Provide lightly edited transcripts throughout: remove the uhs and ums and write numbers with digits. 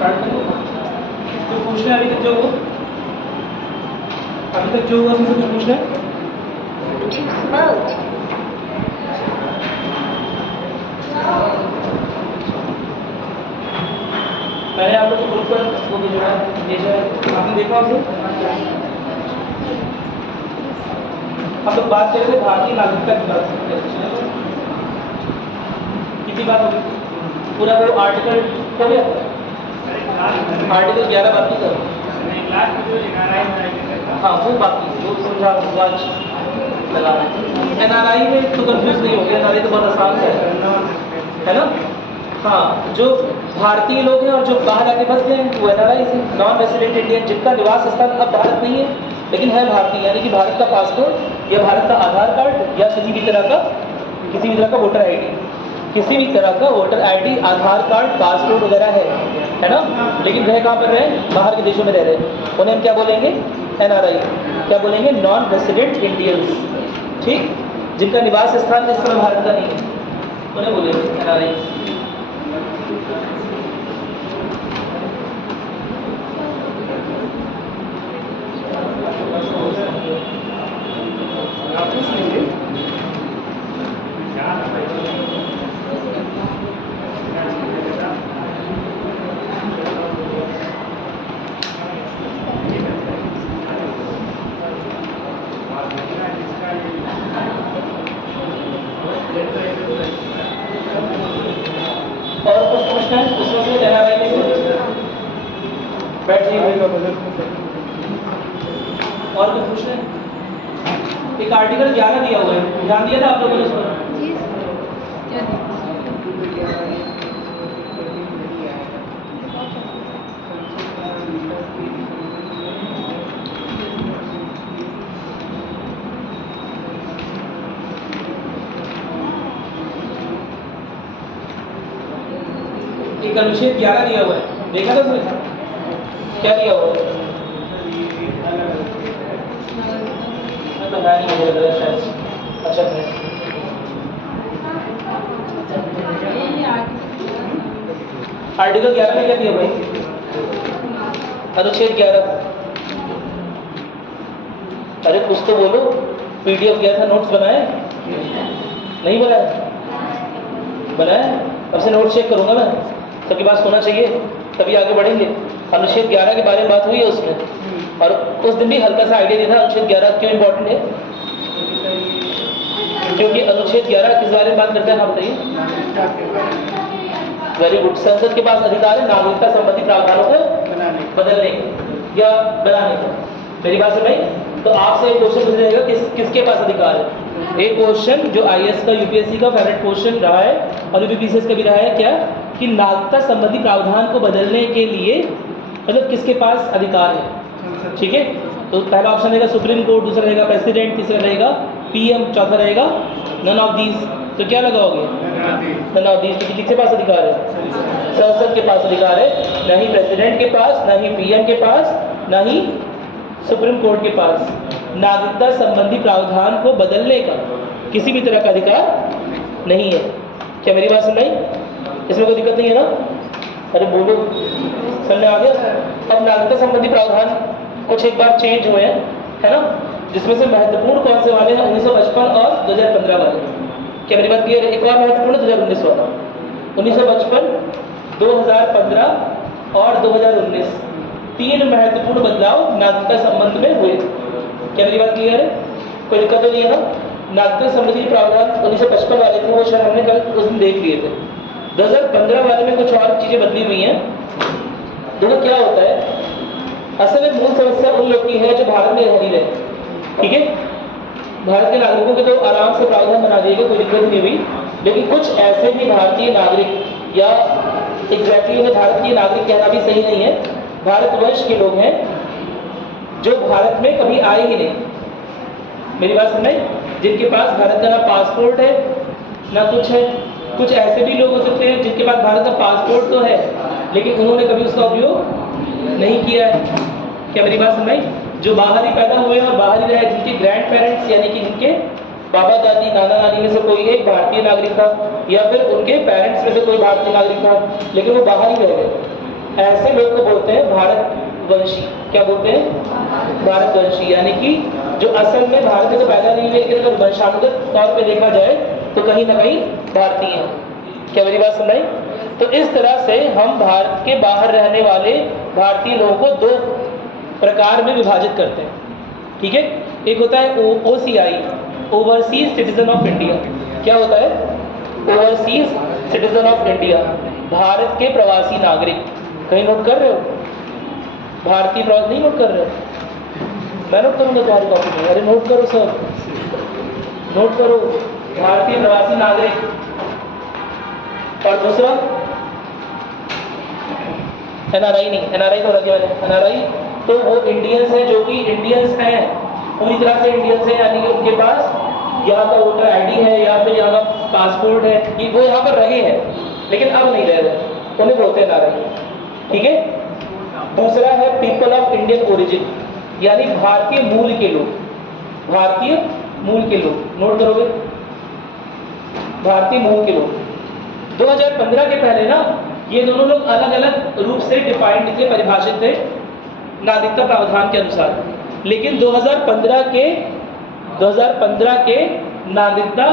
Start करें। तो पूछना है अभी तक जो हुआ, अभी तक जो हुआ उसमें से कुछ पूछना है? मैंने आप लोग को ग्रुप पर वो भेजा है, आपने देखा उसे? हम लोग बात कर रहे थे भारतीय नागरिकता की बात करते हैं। कितनी बात होगी? पूरा वो आर्टिकल हो गया, आर्टिकल 11 बाकी था। हाँ वो बाकी वो समझा लगाना है। एनआरआई में तो कंफ्यूज नहीं हो गया, एनआरआई तो बहुत आसान है ना? हाँ, जो भारतीय लोग हैं और जो बाहर आके बस गए हैं वो एनआरआई है। नॉन रेसिडेंट इंडियन जिनका निवास स्थान अब भारत नहीं है लेकिन है भारतीय, यानी कि भारत का पासपोर्ट या भारत का आधार कार्ड या किसी भी तरह का वोटर आईडी, किसी भी तरह का वोटर आईडी, आधार कार्ड, पासपोर्ट वगैरह है ना? लेकिन वह कहाँ पर रहे? बाहर के देशों में रह रहे हैं। उन्हें हम क्या बोलेंगे? एनआरआई। क्या बोलेंगे? Non resident Indians. ठीक, जिनका निवास स्थान इस समय भारत का नहीं है उन्हें बोलेंगे एनआरआई। और कुछ पूछना है उसमें से? एनआरआई में से बैठ जाइए। और कुछ पूछना है? एक आर्टिकल 11 दिया हुआ है, ध्यान दिया था आप लोगों ने उस पर? एक अनुच्छेद 11 दिया हुआ है, देखा था उसमें? क्या दिया हुआ है? तो मैं नहीं बोल रहा शायद। अच्छा आर्टिकल 11 में क्या दिया भाई? अनुच्छेद 11। अरे कुछ तो बोलो। पीडीएफ गया था, नोट्स बनाए? नहीं बनाए? बनाए? अब से नोट्स चेक करूंगा मैं, सबकी बात सुनना चाहिए तभी आगे बढ़ेंगे। अनुच्छेद 11 के बारे में बात हुई है उसमें, और उस दिन भी हल्का सा आइडिया दिया था अनुच्छेद 11 क्यों इंपॉर्टेंट है। क्योंकि अनुच्छेद 11 किस बारे में बात करते हैं आप बताइए? Very good. संसद के पास अधिकार है नागरिकता संबंधी प्रावधानों को बदलने या बनाने का। मेरी बात सुन भाई, तो आपसे एक क्वेश्चन पूछ रहेगा किसके पास अधिकार है? एक क्वेश्चन जो आईएएस का, यूपीएससी का फेवरेट क्वेश्चन रहा है और यूपीपीसीएस का भी रहा है, क्या कि नागरिकता संबंधी प्रावधान को बदलने के लिए मतलब किसके पास अधिकार है? ठीक है, तो पहला ऑप्शन रहेगा सुप्रीम कोर्ट, दूसरा रहेगा प्रेसिडेंट, तीसरा रहेगा पीएम, चौथा रहेगा नन ऑफ दीज। तो क्या लगाओगे? None of these. तो किसके पास अधिकार है? संसद के पास अधिकार है, ना ही प्रेसिडेंट के पास, ना ही पीएम के पास, ना ही सुप्रीम कोर्ट के पास नागरिकता संबंधी प्रावधान को बदलने का किसी भी तरह का अधिकार नहीं है। क्या मेरी बात सुन रही? इसमें कोई दिक्कत नहीं है ना? अरे बोलो, समझ में आ गया? अब नागरिकता संबंधी प्रावधान कुछ एक बार चेंज हुए हैं, है ना? जिसमें से महत्वपूर्ण कौन से वाले हैं? 1955 और 2015 वाले। क्या मेरी बात क्लियर है? एक और महत्वपूर्ण 2019 वाला। 1955, 2015 और 2019 तीन महत्वपूर्ण बदलाव नागरिकता संबंध में हुए। क्या मेरी बात क्लियर है? कोई दिक्कत तो नहीं है ना? नागरिकता संबंधी प्रावधान 1955 वाले थे, वो शायद हमने कल उस दिन देख लिए थे। 2015 वाले में कुछ और चीजें बदली हुई हैं। देखो क्या होता है, असल में मूल समस्या उन लोग की है जो भारत में रह नहीं रहे। ठीक है, भारत के नागरिकों के तो आराम से प्रावधान बना दिए गए, कोई दिक्कत नहीं हुई। लेकिन कुछ ऐसे भी भारतीय नागरिक, या एग्जैक्टली उन्हें भारतीय नागरिक कहना भी सही नहीं है, भारतवर्ष के लोग हैं जो भारत में कभी आए ही नहीं। मेरी बात समझ? जिनके पास भारत का ना पासपोर्ट है ना कुछ है। कुछ ऐसे भी लोग हो सकते हैं जिनके पास भारत का पासपोर्ट तो है लेकिन उन्होंने कभी उसका उपयोग नहीं किया है। क्या मेरी बात समझ? जो बाहर ही पैदा हुए और बाहर ही रहे, जिनके ग्रैंड पेरेंट्स यानी कि जिनके बाबा दादी नाना नानी में से कोई एक भारतीय नागरिक था, या फिर उनके पेरेंट्स में से कोई भारतीय नागरिक था लेकिन वो बाहर ही रह गए, ऐसे लोग को बोलते हैं भारतवंशी। क्या बोलते हैं? भारतवंशी। यानी कि जो असल में भारत में तो पैदा नहीं हुए, लेकिन अगर वंशानुगत तौर पे देखा जाए तो कहीं ना कहीं भारतीय हैं। क्या मेरी बात सुन रही? तो इस तरह से हम भारत के बाहर रहने वाले भारतीय लोगों को दो प्रकार में विभाजित करते हैं। ठीक है, एक होता है OCI, overseas citizen of India. क्या होता है? Overseas citizen of India, Bharat के प्रवासी नागरिक। कहीं नोट कर रहे हो? भारतीय प्रवासी नहीं नोट कर रहे हो? मैं नोट करूंगा तुम्हारी कॉपी में। अरे नोट करो सब, नोट करो। भारतीय प्रवासी नागरिक। और दूसरा NRI नहीं, NRI तो रखे मैंने। NRI तो वो इंडियंस हैं जो कि इंडियंस हैं, पूरी तरह से इंडियंस हैं, यानी कि उनके पास यहाँ का वोटर ID है या फिर यहाँ का पासपोर्ट है, कि वो यहाँ पर रहे हैं लेकिन अब नहीं रह रहे, उन्हें बोलते हैं NRI। ठीक है। दूसरा है पीपल ऑफ इंडियन ओरिजिन, यानी भारतीय मूल के लोग। भारतीय मूल के लोग, नोट करोगे? भारतीय मूल के लोग। 2015 के पहले ना ये दोनों लोग अलग अलग रूप से डिफाइंड थे, परिभाषित थे नागरिकता प्रावधान के अनुसार। लेकिन 2015 के नागरिकता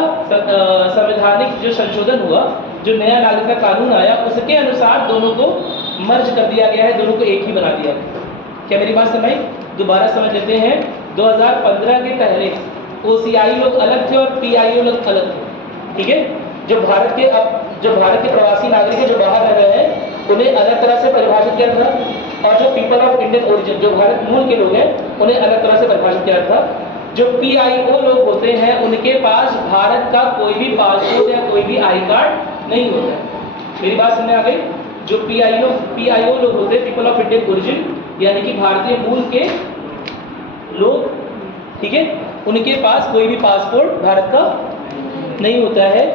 संवैधानिक जो संशोधन हुआ, जो नया नागरिकता कानून आया, उसके अनुसार दोनों को मर्ज कर दिया गया है, दोनों को एक ही बना दिया गया। क्या मेरी बात समझ? दोबारा समझ लेते हैं। 2015 के पहले OCI लोग अलग थे और PIO लोग अलग थे। ठीक है। जो भारत के प्रवासी नागरिक हैं जो बाहर रह रहे हैं, उन्हें अलग तरह से परिभाषित किया था, और जो पीपल ऑफ इंडियन ओरिजिन, जो भारत मूल के लोग हैं, उन्हें अलग तरह से परिभाषित किया था। जो PIO लोग होते हैं, उनके पास भारत का कोई भी पासपोर्ट या कोई भी आई कार्ड नहीं होता है। मेरी बात समझ में आ गई? जो PIO लोग होते हैं, पीपल ऑफ इंडियन ओरिजिन, यानी कि भारतीय मूल के लोग, ठीक है, उनके पास कोई भी पासपोर्ट भारत का नहीं होता है।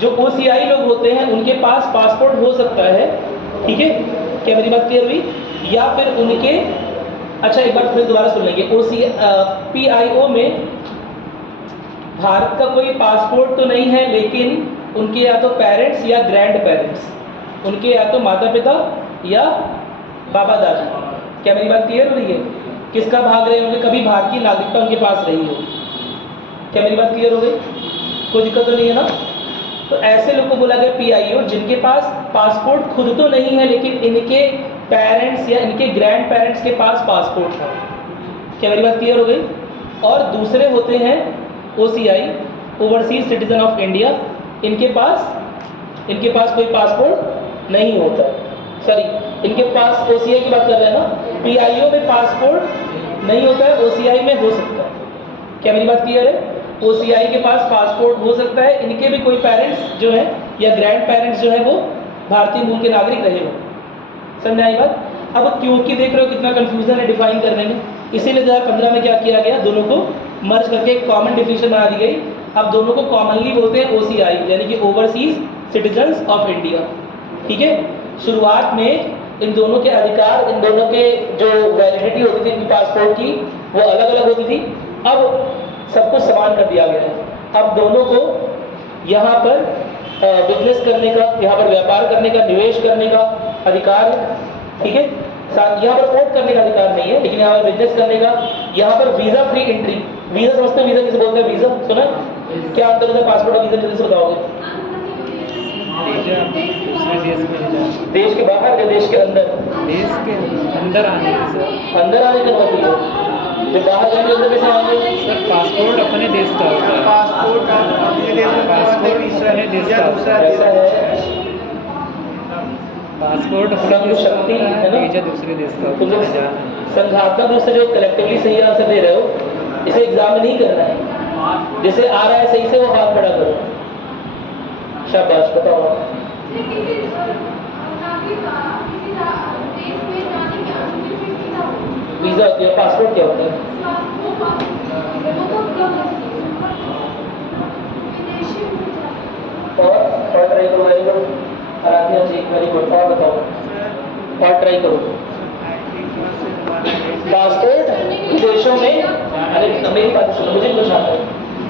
जो OCI लोग होते हैं, उनके पास पासपोर्ट हो सकता है। ठीक है, क्या मेरी बात क्लियर हुई? या फिर उनके, अच्छा एक बार फिर दोबारा सुन लेंगे। PIO में भारत का कोई पासपोर्ट तो नहीं है, लेकिन उनके या तो पेरेंट्स या ग्रैंड पेरेंट्स, उनके या तो माता पिता या बाबा दादी। क्या मेरी बात क्लियर हो रही है? किसका भाग रहे होंगे, कभी भारतीय नागरिकता उनके पास रही हो। क्या मेरी बात क्लियर हो गई? कोई दिक्कत तो नहीं है ना? तो ऐसे लोग को बोला गया PIO, जिनके पास पासपोर्ट खुद तो नहीं है, लेकिन इनके पेरेंट्स या इनके ग्रैंड पेरेंट्स के पास पासपोर्ट था। क्या मेरी बात क्लियर हो गई? और दूसरे होते हैं OCI, overseas citizen of India. इनके पास कोई पासपोर्ट नहीं होता। सॉरी, इनके पास, OCI की बात कर रहे हैं ना, PIO में पासपोर्ट नहीं होता है, OCI में हो सकता है। क्या मेरी बात क्लियर है? OCI के पास पासपोर्ट हो सकता है, इनके भी कोई पेरेंट्स जो है या ग्रैंड पेरेंट्स जो है वो भारतीय मूल के नागरिक रहे हो। समझ में आई बात? अब क्योंकि देख रहे हो कितना कंफ्यूजन है डिफाइन करने में, इसीलिए 2015 में क्या किया गया, दोनों को मर्ज करके एक कॉमन डिफिनेशन बना दी गई। अब दोनों को कॉमनली बोलते हैं OCI, यानी कि ओवरसीज सिटीजन्स ऑफ इंडिया। ठीक है। शुरुआत में इन दोनों के अधिकार, इन दोनों के जो वैलिडिटी होती थी इनकी पासपोर्ट की, वो अलग अलग होती थी। अब सब कुछ समान कर दिया गया है। अब दोनों को यहाँ पर बिजनेस करने का, यहाँ पर व्यापार करने का, निवेश करने का अधिकार है। ठीक है। साथ यहाँ पर वोट करने का अधिकार नहीं है, लेकिन यहाँ पर बिजनेस करने का, यहाँ पर वीजा फ्री एंट्री। वीजा समझते हैं? वीजा किसे बोलते हैं? वीजा सुना? क्या अंतर होता है पासपोर्ट और वीजा? जल्दी से बताओगे। देश के बाहर या देश के अंदर? देश के अंदर आने से। अंदर आने की अनुमति है, जो बाहर जाने अंदर कैसे आएंगे? सर पासपोर्ट अपने देश का होता है। पासपोर्ट अपने देश में, पासपोर्ट अपने देश या का दूसरा ऐसा है। पासपोर्ट अपना संघ देश का शक्ति होता है ना? वीजा दूसरे देश का तुम होता लोग है। संघात्मक रूप से जो कलेक्टिवली सही आंसर दे रहे हो, इसे एग्जाम में नहीं करना है। जैसे आ रहा है सही से, वो हाथ खड़ा करो। शाबाश, बताओ। वीजा होती है, पासपोर्ट क्या होता है? और ट्राई करो, वेरी गुड। आराध्या जी वेरी गुड। और बताओ, और ट्राई करो। पासपोर्ट विदेशों में, अरे मेरी बात सुनो, मुझे कुछ आता है।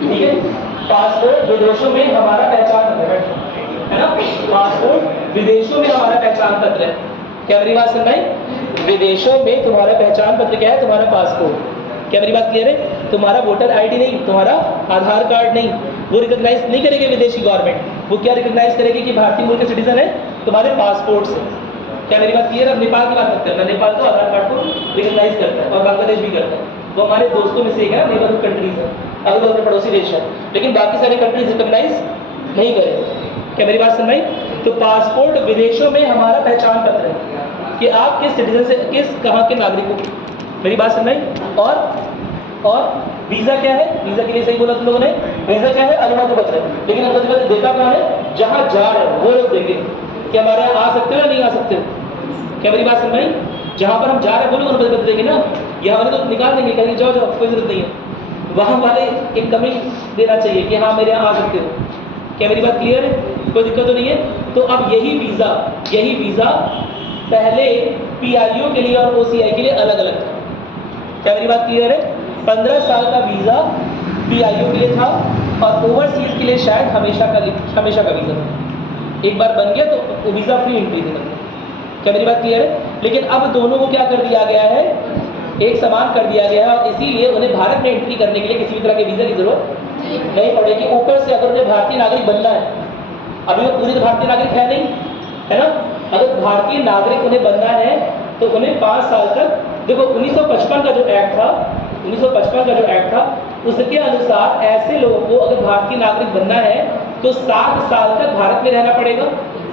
ठीक है। पासपोर्ट विदेशों में हमारा पहचान पत्र है ना? पासपोर्ट विदेशों में हमारा पहचान पत्र है। क्या मेरी बात सुन भाई? विदेशों में तुम्हारा पहचान पत्र क्या है? तुम्हारा पासपोर्ट। क्या मेरी बात क्लियर है? तुम्हारा वोटर आईडी नहीं, तुम्हारा आधार कार्ड नहीं, वो रिकॉग्नाइज नहीं करेगी विदेशी गवर्नमेंट। वो क्या रिकॉग्नाइज करेगी कि भारतीय मूल के सिटीजन है? तुम्हारे पासपोर्ट से। क्या मेरी बात क्लियर है? अब नेपाल की बात मत करना, नेपाल तो आधार कार्ड को रिकॉग्नाइज करता है और बांग्लादेश भी करता है, वो हमारे दोस्तों में से एक है, नेबरहुड कंट्रीज है, अगल बगल पड़ोसी देश है, लेकिन बाकी सारे कंट्रीज रिकॉग्नाइज नहीं करें। क्या मेरी बात सुन भाई? तो पासपोर्ट विदेशों में हमारा पहचान पत्र है कि आप किस सिटीजन से, किस कहाँ के नागरिक हो। मेरी बात सुन भाई? और वीजा क्या है? वीजा के लिए सही बोला तुम लोगों ने। वीजा क्या है? अनुमति पत्र। लेकिन अनुमति पत्र देता कहाँ है? जहाँ जा रहे हो वो लोग देंगे कि हमारे यहाँ आ सकते हो या नहीं आ सकते हो। क्या मेरी बात सुन भाई? जहाँ पर हम जा रहे हैं वो लोग अनुमति पत्र देंगे ना, यहाँ वाले तो निकाल देंगे, कहीं जाओ जाओ कोई जरूरत नहीं है। वहाँ वाले एक कमी देना चाहिए कि हाँ मेरे यहाँ आ सकते हो। क्या मेरी बात क्लियर है? कोई दिक्कत तो नहीं है? तो अब यही वीज़ा पहले पीआईओ के लिए और ओसीआई के लिए अलग अलग था। क्या मेरी बात क्लियर है? 15 साल का वीज़ा पीआईओ के लिए था और ओवरसीज के लिए शायद हमेशा का वीज़ा था। एक बार बन गया तो वीज़ा फ्री एंट्री थी मतलब। क्या मेरी बात क्लियर है? लेकिन अब दोनों को क्या कर दिया गया है? एक समान कर दिया गया है और इसीलिए उन्हें भारत में एंट्री करने के लिए किसी भी तरह के वीज़ा की जरूरत नहीं पड़ेगी। ऊपर से अगर उन्हें भारतीय नागरिक बनना है, अभी वो पूरी भारतीय नागरिक है नहीं, है ना, अगर भारतीय नागरिक उन्हें बनना है तो उन्हें 5 साल तक, देखो 1955 का जो एक्ट था उसके अनुसार ऐसे लोगों को अगर भारतीय नागरिक बनना है तो 7 साल तक भारत में रहना पड़ेगा,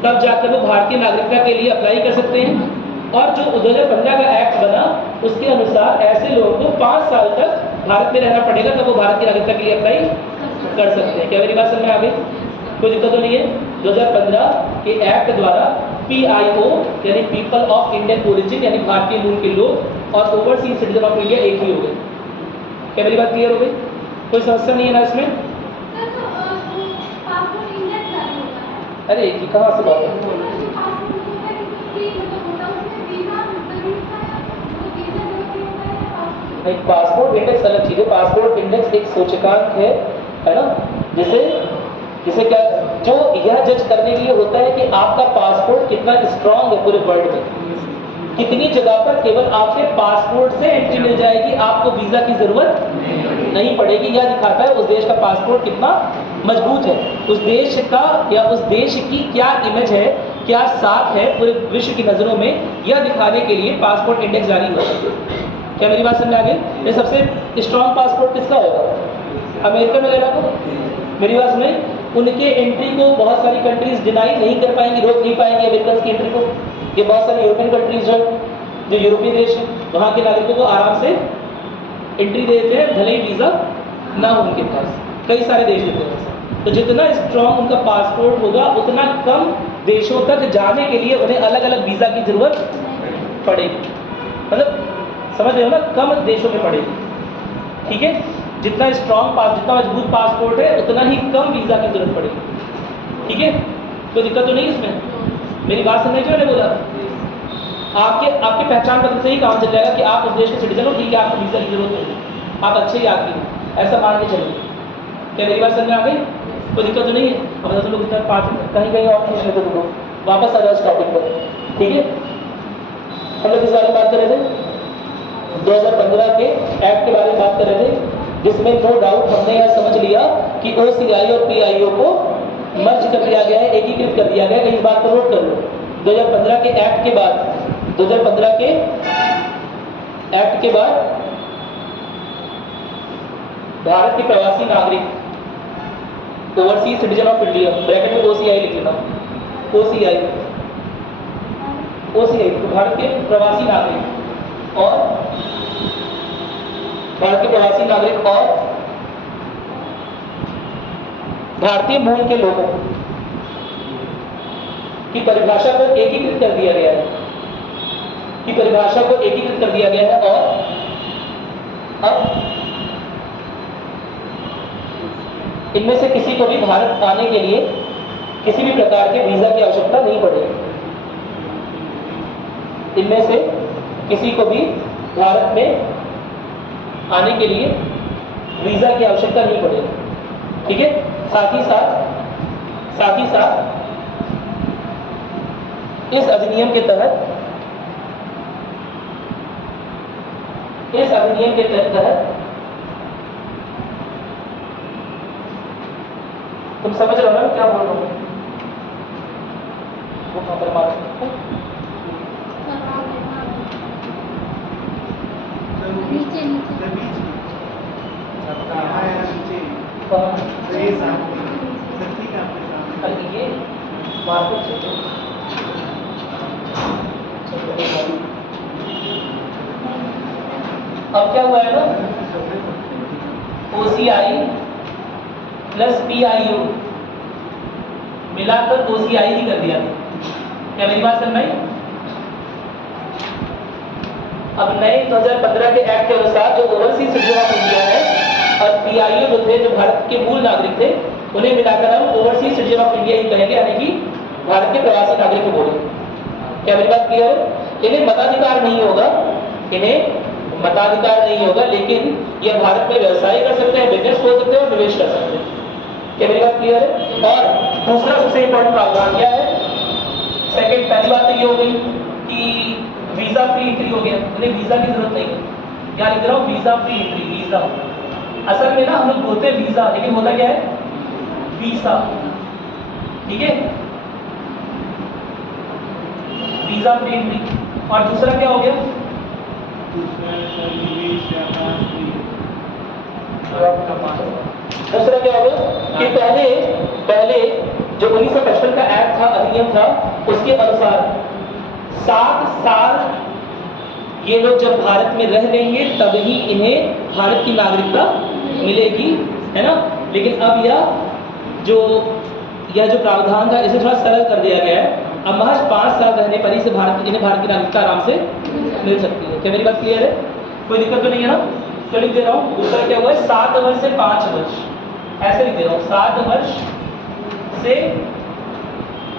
तब जाकर वो भारतीय नागरिकता के लिए अप्लाई कर सकते हैं। और जो 2015 का एक्ट बना उसके अनुसार ऐसे लोगों को 5 साल तक भारत में रहना पड़ेगा, तब वो भारत की नागरिकता के लिए अप्लाई कर सकते हैं। क्या मेरी बात समझ में आ गई? कोई दिक्कत तो नहीं है? 2015 के एक्ट द्वारा पीआईओ यानी पीपल ऑफ इंडियन ओरिजिन यानी भारतीय मूल के लोग और ओवरसीज सिटीजन ऑफ इंडिया एक ही हो गए। क्या मेरी बात क्लियर हो गई? कोई समस्या नहीं है ना इसमें? अरे एक ही कहाँ से बात है? एक पासपोर्ट इंडेक्स अलग चीज है। पासपोर्ट इंडेक्स एक सूचकांक है ना, जिसे क्या जो यह जज करने के लिए होता है कि आपका पासपोर्ट कितना स्ट्रांग है पूरे वर्ल्ड में, कितनी जगह पर केवल आपके पासपोर्ट से एंट्री मिल जाएगी, आपको वीजा की जरूरत नहीं पड़ेगी। यह दिखाता है उस देश का पासपोर्ट कितना मजबूत है, उस देश का या उस देश की क्या इमेज है, क्या साख है पूरे विश्व की नज़रों में, यह दिखाने के लिए पासपोर्ट इंडेक्स जारी हुआ है। क्या मेरी बात समझ आ गई? ये सबसे स्ट्रांग पासपोर्ट किसका होगा? अमेरिकन वगैरह को। मेरी बात सुने, उनके एंट्री को बहुत सारी कंट्रीज डिनाई नहीं कर पाएंगी, रोक नहीं पाएंगी अमेरिकन की एंट्री को। ये बहुत सारे यूरोपियन कंट्रीज जो यूरोपीय देश हैं वहाँ के नागरिकों को आराम से एंट्री देते हैं, भले ही वीज़ा ना हो उनके पास। कई सारे देश देते हैं। तो जितना स्ट्रांग उनका पासपोर्ट होगा उतना कम देशों तक जाने के लिए उन्हें अलग अलग वीज़ा की जरूरत पड़ेगी। मतलब समझ रहे हो ना, कम देशों में पड़ेगी। ठीक है, जितना स्ट्रांग जितना मजबूत पासपोर्ट है उतना ही कम वीज़ा की जरूरत पड़ेगी। ठीक है, कोई दिक्कत तो नहीं इसमें? मेरी बात समझने क्यों नहीं बोला? आपके पहचान पत्र से ही काम चल जाएगा कि आप उस देश के सिटीजन हो, ठीक है, आपको वीज़ा की जरूरत नहीं है, आप अच्छे यात्री हो, ऐसा मान के चलिए। क्या मेरी बात समझ में आ गई? कोई दिक्कत तो नहीं है? अब तुम लोग इतना कहीं और खींच लेते तुम लोग, वापस आ जाओ इस टॉपिक पर। ठीक है, हम लोग इस बारे में बात कर रहे थे 2015 के एक्ट के बारे में बात कर रहे थे, जिसमें नो डाउट हमने यह समझ लिया कि ओसीआई और पीआईओ को मर्ज कर दिया गया है, एकीकृत कर दिया गया है। इस बात को नोट कर लो। 2015 के एक्ट के बाद 2015 के एक्ट के बाद भारत के प्रवासी नागरिक, overseas citizen of India, bracket में ओसीआई लिख लेना, ओसीआई तो भारत के प्रवासी नागरिक और भारतीय मूल के लोगों की परिभाषा को एकीकृत कर दिया गया है, और अब इनमें से किसी को भी भारत आने के लिए किसी भी प्रकार के वीजा की आवश्यकता नहीं पड़ेगी। इनमें से किसी को भी भारत में आने के लिए वीजा की आवश्यकता नहीं पड़ेगी। ठीक है, साथ ही साथ इस अधिनियम के तहत इस अधिनियम के तहत तुम समझ रहे हो ना क्या बोल रहा हूँ? वो कहाँ पर मार नीचे नीचे ये मार्केट अब क्या हुआ है ना, OCI प्लस PIO मिलाकर OCI ही कर दिया। क्या मेरी बात समझ में आई? अब नए 2015 के एक्ट के अनुसार जो ओवरसीज सिटीजन ऑफ इंडिया है और PIO जो थे, जो भारत के मूल नागरिक थे, उन्हें मिलाकर हम ओवरसीज सिटीजन ऑफ इंडिया ही कहेंगे, यानी कि भारत के प्रवासी नागरिक को बोलेंगे। क्या मेरी बात क्लियर है? इन्हें मताधिकार नहीं होगा, इन्हें मताधिकार नहीं होगा, लेकिन यह भारत में व्यवसाय कर सकते हैं, बिजनेस खोल सकते हैं और निवेश कर सकते हैं। क्या मेरी बात क्लियर है? और दूसरा सबसे इंपॉर्टेंट प्रावधान क्या है? सेकंड, पहली बात तो ये हो गई कि वीजा फ्री एंट्री हो गया, उन्हें वीजा की जरूरत नहीं है। क्या लिख रहा हूँ? Visa free entry. वीजा असल में ना हम लोग बोलते हैं वीजा, लेकिन होता क्या है? वीसा। ठीक है, वीजा फ्री एंट्री। और दूसरा क्या हो गया? दूसरा क्या हो गया कि पहले जो 1955 का एक्ट था, अधिनियम था, उसके अनुसार 7 साल ये लोग जब भारत में रह लेंगे तब ही इन्हें भारत की नागरिकता मिलेगी, है ना। लेकिन अब यह जो प्रावधान था, इसे थोड़ा सरल कर दिया गया है। अब महज 5 साल रहने पर ही इन्हें भारत की नागरिकता आराम से मिल सकती है। क्या मेरी बात क्लियर है? कोई दिक्कत तो नहीं है ना? तो लिख दे रहा हूँ। दूसरा क्या हुआ है? 7 वर्ष से 5 वर्ष, ऐसे लिख दे रहा हूँ। 7 वर्ष से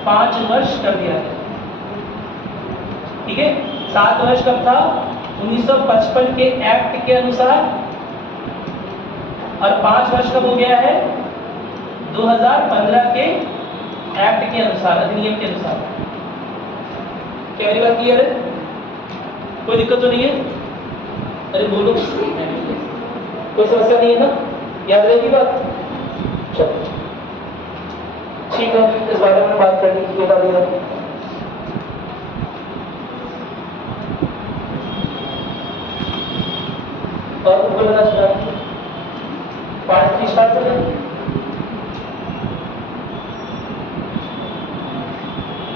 5 वर्ष कर दिया है। ठीक है, 7 वर्ष कब था? 1955 के एक्ट के अनुसार, और 5 वर्ष कब हो गया है? 2015 के एक्ट के अनुसार, अधिनियम के अनुसार। क्या मेरी बात क्लियर है? कोई दिक्कत तो नहीं है? अरे बोलो, कोई समस्या नहीं है ना? याद रहेगी बात? चलो ठीक है, इस बारे में बात करनी थी, बता दिया। और कुछ बोलना चाहते? 5 स्टार्ट करें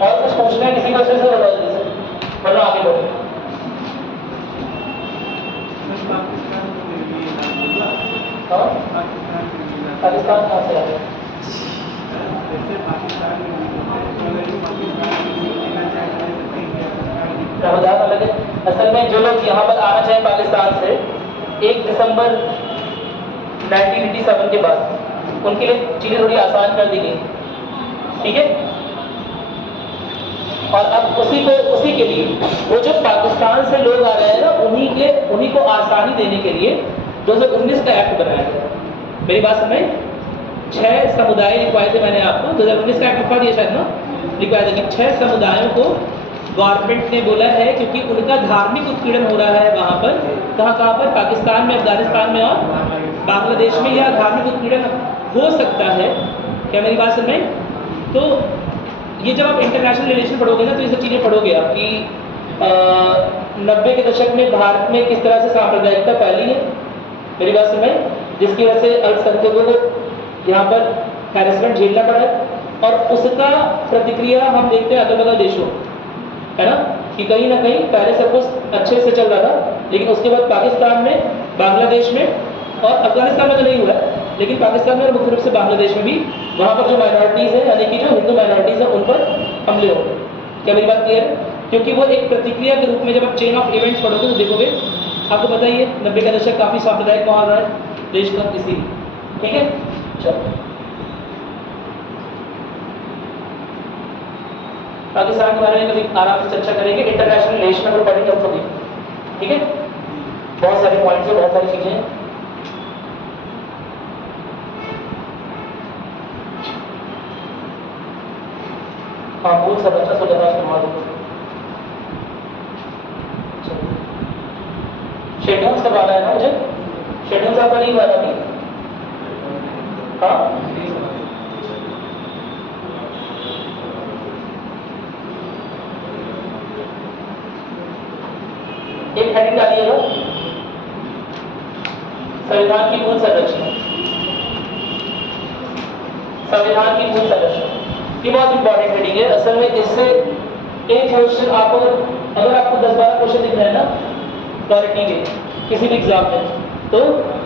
और कुछ पूछना है किसी को से बता दीजिए, वरना आगे बढ़े। हाँ, पाकिस्तान कहाँ से आ गया? प्रावधान अलग है। असल में जो लोग यहाँ पर आना चाहें पाकिस्तान से 1 दिसंबर 1987 के बाद, उनके लिए चीज़ें थोड़ी आसान कर दी गई। ठीक है, और अब उसी के लिए वो जो पाकिस्तान से लोग आ रहे हैं ना, उन्हीं को आसानी देने के लिए 2019 का एक्ट बनाया गया। मेरी बात समझ? 6 समुदाय लिखवाए थे मैंने आपको, 2019 का एक्ट लिखवा दिया शायद ना, लिखवाया था कि 6 समुदायों को गवर्नमेंट ने बोला है, क्योंकि उनका धार्मिक उत्पीड़न हो रहा है वहाँ पर। कहाँ पर? पाकिस्तान में, अफगानिस्तान में और बांग्लादेश में यह धार्मिक उत्पीड़न हो सकता है। क्या मेरी बात समझ? तो ये जब आप इंटरनेशनल रिलेशन पढ़ोगे ना, तो ये सब चीज़ें पढ़ोगे आप कि 90 के दशक में भारत में किस तरह से सांप्रदायिकता फैली है, मेरी बात समझ, जिसकी वजह से अल्पसंख्यकों को यहाँ पर हैरेसमेंट झेलना पड़ा है। और उसका प्रतिक्रिया हम देखते हैं अगल बगल देशों, है ना, कि कहीं ना कहीं पहले सब कुछ अच्छे से चल रहा था, लेकिन उसके बाद पाकिस्तान में, बांग्लादेश में और अफगानिस्तान में तो नहीं हुआ है, लेकिन पाकिस्तान में और मुख्य रूप से बांग्लादेश में भी वहाँ पर जो माइनॉरिटीज़ हैं, यानी कि जो हिंदू माइनॉरिटीज़ हैं, उन पर हमले हो गए। क्या मेरी बात क्लियर है? क्योंकि वो एक प्रतिक्रिया के रूप में, जब आप चेन ऑफ इवेंट्स पढ़ोगे तो देखोगे, आपको पता ही है 90 का दशक काफ़ी सांप्रदायिक माहौल रहा है देश का, इसी। ठीक है, चलो पाकिस्तान के बारे में कभी आराम से चर्चा करेंगे, इंटरनेशनल रिलेशन अगर पढ़ेंगे हम कभी। ठीक है, बहुत सारे पॉइंट्स हैं, बहुत सारी चीज़ें हैं। हाँ, मूल संरचना सुलझना इस्तेमाल शेड्यूल्स का शेड्यूल आपका नहीं हुआ था अभी? हाँ, एक हेडिंग डालिएगा, संविधान की मूल संरचना। संविधान की मूल संरचना ये बहुत इंपॉर्टेंट हेडिंग है। असल में इससे एक क्वेश्चन आपको, अगर आपको 10-12 क्वेश्चन दिख रहे हैं ना क्वालिटी के किसी भी एग्जाम में, तो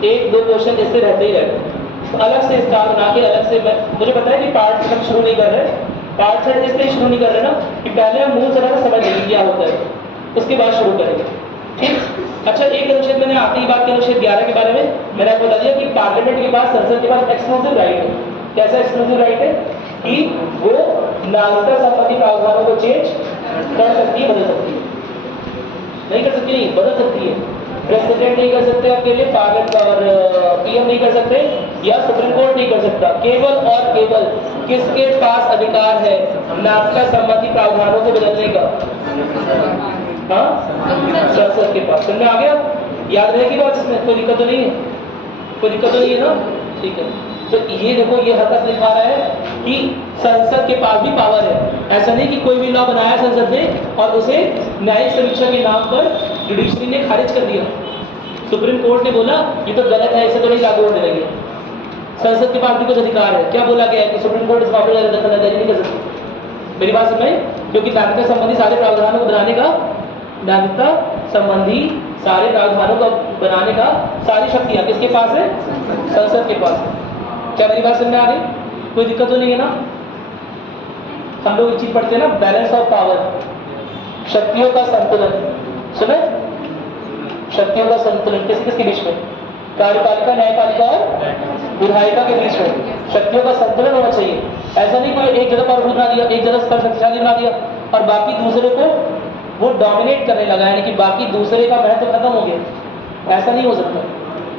1-2 क्वेश्चन इससे रहते ही रहते हैं। तो अलग से स्टार बना के अलग से मुझे पता है कि पार्ट सेट शुरू नहीं कर रहे। पार्ट सेट इसलिए शुरू नहीं कर रहे ना कि पहले हम मूल संरचना समझ लेंगे क्या होता है, उसके बाद शुरू करेंगे। ठीक। अच्छा, एक अनुच्छेद मैंने आते ही बात की, अनुच्छेद 11 के बारे में मैंने आपको बता दिया कि पार्लियामेंट के पास, संसद के पास एक्सक्लूसिव राइट है। कैसा एक्सक्लूसिव राइट है कि वो नागरिकता संबंधी प्रावधानों को चेंज कर सकती है, बदल सकती है। नहीं कर सकती, नहीं बदल सकती है। प्रेसिडेंट नहीं कर सकते आपके लिए, पार्लियामेंट और पीएम नहीं कर सकते, या सुप्रीम कोर्ट नहीं कर सकता। केवल और केवल किसके पास अधिकार है नागरिकता संबंधी प्रावधानों को बदलने का? हाँ, संसद के पास। समझ में आ गया? याद रहेगी बात, इसमें कोई दिक्कत तो नहीं है? कोई दिक्कत तो नहीं है ना? ठीक है। तो ये देखो, ये हरकत दिखा रहा है कि संसद के पास भी पावर है। ऐसा नहीं कि कोई भी लॉ बनाया संसद ने और उसे न्यायिक समीक्षा के नाम पर जुडिशरी ने खारिज कर दिया। सुप्रीम कोर्ट ने बोला ये तो गलत है, इसे तो नहीं लागू होने देंगे। संसद के पास भी कुछ अधिकार है। क्या बोला गया है कि सुप्रीम कोर्ट इस मामले में दखल अंदाजी नहीं कर सकती। मेरी बात समझ? क्योंकि नागरिकता संबंधी सारे प्रावधानों को बनाने का, नागरिकता संबंधी सारे प्रावधानों को बनाने का सारी शक्तियां किसके पास है? संसद के पास है। क्या मेरी बात समझ में आ गई? कोई दिक्कत तो नहीं है ना? हम लोग एक चीज पढ़ते हैं ना, बैलेंस ऑफ पावर, शक्तियों का संतुलन। सुने? शक्तियों का संतुलन किस किसके बीच में? कार्यपालिका, न्यायपालिका और विधायिका के बीच में शक्तियों का संतुलन होना चाहिए। ऐसा नहीं कोई एक जगह पावरफुल बना दिया, एक जगह शक्तिशाली बना दिया और बाकी दूसरे को वो डोमिनेट करने लगा, यानी कि बाकी दूसरे का महत्व खत्म हो गया। ऐसा नहीं हो सकता।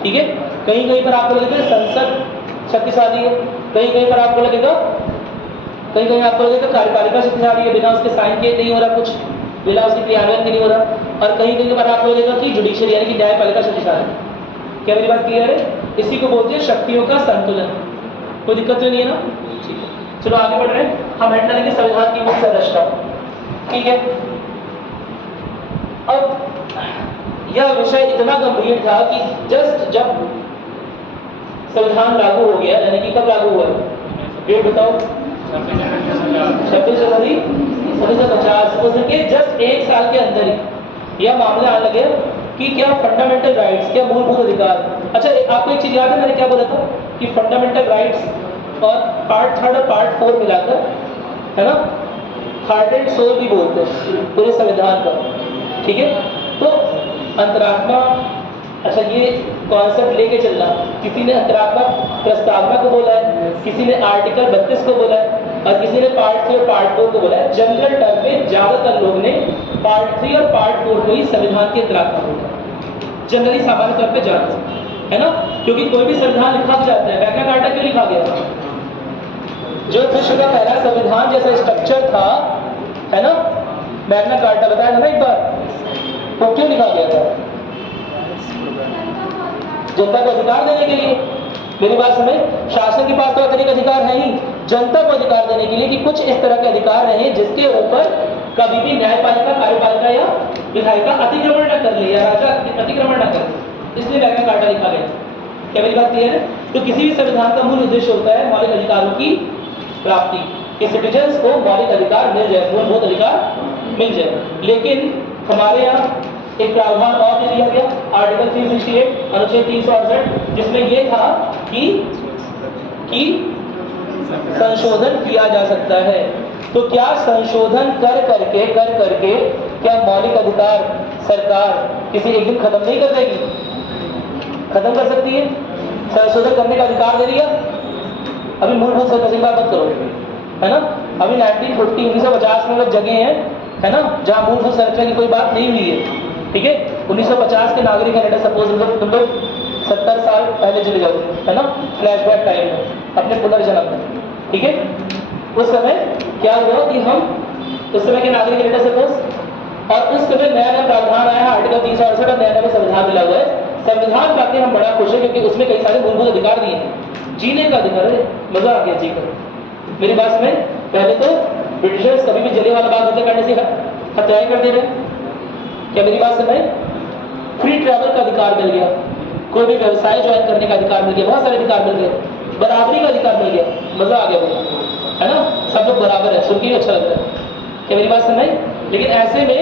ठीक है? कहीं कहीं पर आपको लगेगा संसद शक्तिशाली है, कहीं कहीं पर आपको लगेगा, कहीं कहीं आपको लगेगा कार्यपालिका शक्तिशाली है, बिना उसके साइन के नहीं हो रहा कुछ, बिना उसके क्रियान्वयन के नहीं हो रहा। और कहीं कहीं पर आपको लगेगा कि जुडिशियरी यानी कि न्यायपालिका शक्तिशाली है। क्या मेरी बात क्लियर है? इसी को बोलते हैं शक्तियों का संतुलन। कोई दिक्कत तो नहीं है ना? ठीक है, चलो आगे बढ़ रहे हैं। हम हेड डालेंगे संविधान की मूल संरचना। ठीक है। अब यह विषय इतना गंभीर था कि जस्ट जब संविधान लागू हो गया, यानी कि कब लागू हुआ? डेट बताओ। 26 जनवरी 1950। उसके जस्ट 1 साल के अंदर ही यह मामला आने लगे कि क्या फंडामेंटल राइट्स, क्या मूलभूत अधिकार। अच्छा, आपको एक चीज याद है मैंने क्या बोला था कि फंडामेंटल राइट्स और पार्ट 3 और पार्ट 4 मिलाकर, है ना, हार्ट एंड सोल भी बोलते हैं पूरे संविधान का। ठीक है? तो अंतरात्मा, अच्छा ये कॉन्सेप्ट लेके चलना। किसी ने अंतरात्मा प्रस्तावना को बोला है, किसी ने आर्टिकल 32 को बोला है और किसी ने पार्ट 3 और पार्ट 4 को बोला है। जनरल टर्म में ज्यादातर लोग ने पार्ट 3 और पार्ट 4 को ही संविधान की अंतरात्मा बोला। जनरली सामान्य तौर पे जानते हैं, है ना? क्योंकि कोई भी संविधान लिखा भी जाता है, मैग्ना कार्टा क्यों लिखा गया था? जो विश्व का पहला संविधान जैसा स्ट्रक्चर था, है ना, मैग्ना कार्टा बताया था ना एक बार, वो क्यों लिखा गया था? जनता को अधिकार देने के लिए। मेरी बात समझ? शासन के पास तो अतिरिक्त अधिकार है ही, जनता को अधिकार देने के लिए कि कुछ इस तरह के अधिकार रहे जिसके ऊपर कभी भी न्यायपालिका, कार्यपालिका या विधायिका अतिक्रमण न कर ले या राजा अतिक्रमण न कर ले। इसलिए मैग्ना कार्टा लिखा गया। क्या मेरी बात क्लियर है? तो किसी भी संविधान का मूल उद्देश्य होता है मौलिक अधिकारों की प्राप्ति, कि सिटीजन्स को मौलिक अधिकार मिल जाए, मूलभूत अधिकार मिल जाए। लेकिन हमारे यहाँ एक प्रावधान और दे दिया गया, आर्टिकल 368 अनुच्छेद 368, जिसमें यह था कि संशोधन किया जा सकता है। तो क्या संशोधन कर करके क्या मौलिक अधिकार सरकार किसी एक दिन खत्म नहीं कर देगी? खत्म कर सकती है। संशोधन करने का अधिकार दे दिया। अभी मूलभूत संरचना की बात मत करो, है ना? अभी 1950 में लोग जगह हैं, है ना, जहां मूलभूत संरचना की कोई बात नहीं हुई है। ठीक है? 1950 के नागरिक है, सपोज तुम लोग 70 साल पहले चले जाओ, है ना, फ्लैशबैक टाइम में, अपने पुनर्जन्म में। ठीक है? उस समय क्या हुआ कि हम उस समय के नागरिक है सपोज, और उस समय नया नया प्रावधान आया है, आर्टिकल 368 और नया नया संविधान मिला हुआ है। संविधान पाके हम बड़ा खुश हैं क्योंकि उसमें कई सारे मूलभूत अधिकार दिए हैं। जीने का अधिकार है, मजा आ गया जी का। मेरी बात सुने, पहले तो ब्रिटिशर्स कभी भी जलियांवाला बाग हत्या करने से हत्याएं कर दे रहे हैं। क्या मेरी बात सुन रहे? फ्री ट्रैवल का अधिकार मिल गया, कोई भी व्यवसाय ज्वाइन करने का अधिकार मिल गया, बहुत सारे अधिकार मिल गए, बराबरी का अधिकार मिल गया, मजा आ गया है ना, सब लोग बराबर है, सुन के भी अच्छा लगता है। क्या मेरी बात सुन रहे? लेकिन ऐसे में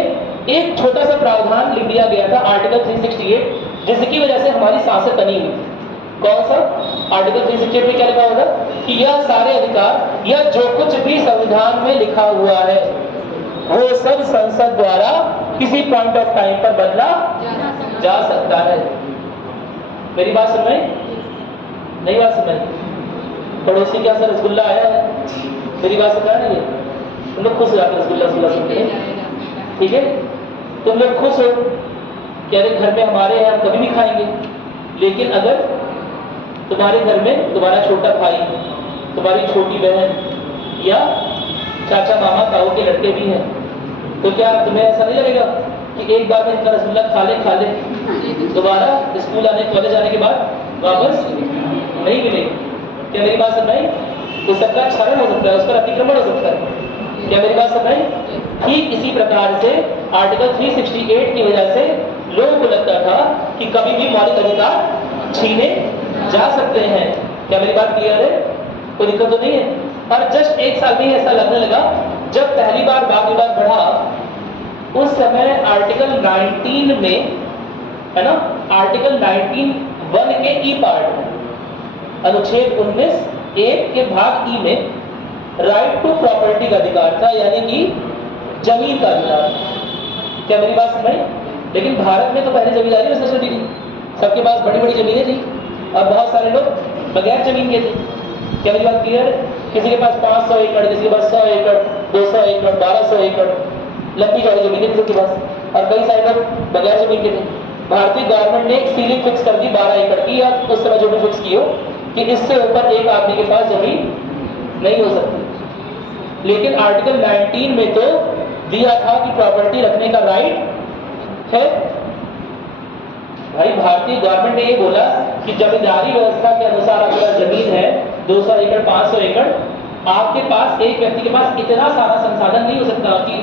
एक छोटा सा प्रावधान लिख दिया गया था आर्टिकल 368, जिसकी वजह से हमारी सांसें तनी हुई। कौन सा? आर्टिकल 368 में क्या लिखा होगा कि यह सारे अधिकार या जो कुछ भी संविधान में लिखा हुआ है वो सब संसद द्वारा किसी पॉइंट ऑफ टाइम पर बदला जा सकता है। मेरी बात सुन रहे? नहीं बात सुन रहे? पड़ोसी के यहाँ से रसगुल्ला आया है, मेरी बात सुन रहा है? नहीं, तुम लोग खुश हो जाते रसगुल्ला सुन के, ठीक है? तुम लोग खुश हो कि अरे घर में हमारे हैं, हम कभी नहीं खाएंगे। लेकिन अगर तुम्हारे घर में तुम्हारा छोटा भाई, तुम्हारी छोटी बहन या चाचा मामा ताऊ के लड़के भी हैं, तो क्या तुम्हें ऐसा नहीं लगेगा कि एक बार में इनका रसगुल्ला खा ले दोबारा स्कूल आने कॉलेज आने के बाद वापस नहीं मिलेगी? क्या मेरी बात सुन रही? तो सबका क्षरण हो सकता है, उस पर अतिक्रमण हो सकता है। क्या मेरी बात सुन रही? ठीक इसी प्रकार से आर्टिकल 368 की वजह से लोगों को लगता था कि कभी भी मौलिक अधिकार छीने जा सकते हैं। क्या मेरी बात क्लियर है? कोई दिक्कत तो नहीं है? और जस्ट एक साल में ही ऐसा लगने लगा, जब पहली बार वाद विवाद बढ़ा उस समय आर्टिकल 19 में, है ना, आर्टिकल 19(1) के ई पार्ट, अनुच्छेद 19(1) के भाग ई में राइट टू प्रॉपर्टी का अधिकार था, यानी कि जमीन का अधिकार। क्या मेरी बात सुन रही? लेकिन भारत में तो पहले जमींदारी व्यवस्था चलती थी, सबके पास बड़ी बड़ी जमीनें थी और बहुत सारे लोग बगैर जमीन के थे। क्या मेरी बात क्लियर है? किसी के पास 500 एकड़, किसी के पास 100 एकड़, 200 एकड़, 1200 एकड़, लंबी चौड़ी जमीनें थी उनके पास, और कई सारे लोग बगैर जमीन के थे। भारतीय गवर्नमेंट ने एक सीलिंग फिक्स कर दी 12 एकड़ की, या उस समय जो भी फिक्स की हो कि इससे ऊपर एक आदमी के पास जमीन नहीं हो सकती। लेकिन आर्टिकल 19 में तो दिया था कि प्रॉपर्टी रखने का राइट है। भाई भारतीय गवर्नमेंट ने ये बोला कि जमींदारी व्यवस्था के अनुसार अगर जमीन है 200 एकड़, 500 एकड़, आपके पास, एक व्यक्ति के पास इतना सारा संसाधन नहीं हो सकता कि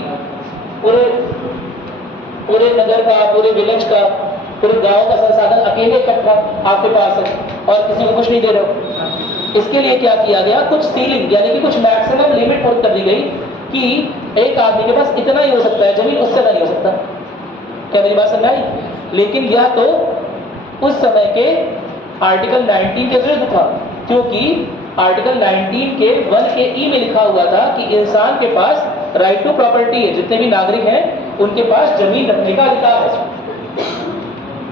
पूरे नगर का, पूरे विलेज का, पूरे गांव का संसाधन अकेले इकट्ठा आपके पास है और किसी को कुछ नहीं दे रहे हो। इसके लिए क्या किया गया, कुछ सीलिंग यानी कि कुछ मैक्सिमम लिमिट पुट कर दी गई कि एक आदमी के पास इतना ही हो सकता है जमीन, उससे नहीं हो सकता। क्या मेरी बात समझ आई? लेकिन यह तो उस समय के आर्टिकल 19 के विरुद्ध था, क्योंकि आर्टिकल 19 के 1 के ई में लिखा हुआ था कि इंसान के पास राइट टू प्रॉपर्टी है, जितने भी नागरिक हैं उनके पास जमीन रखने का अधिकार है।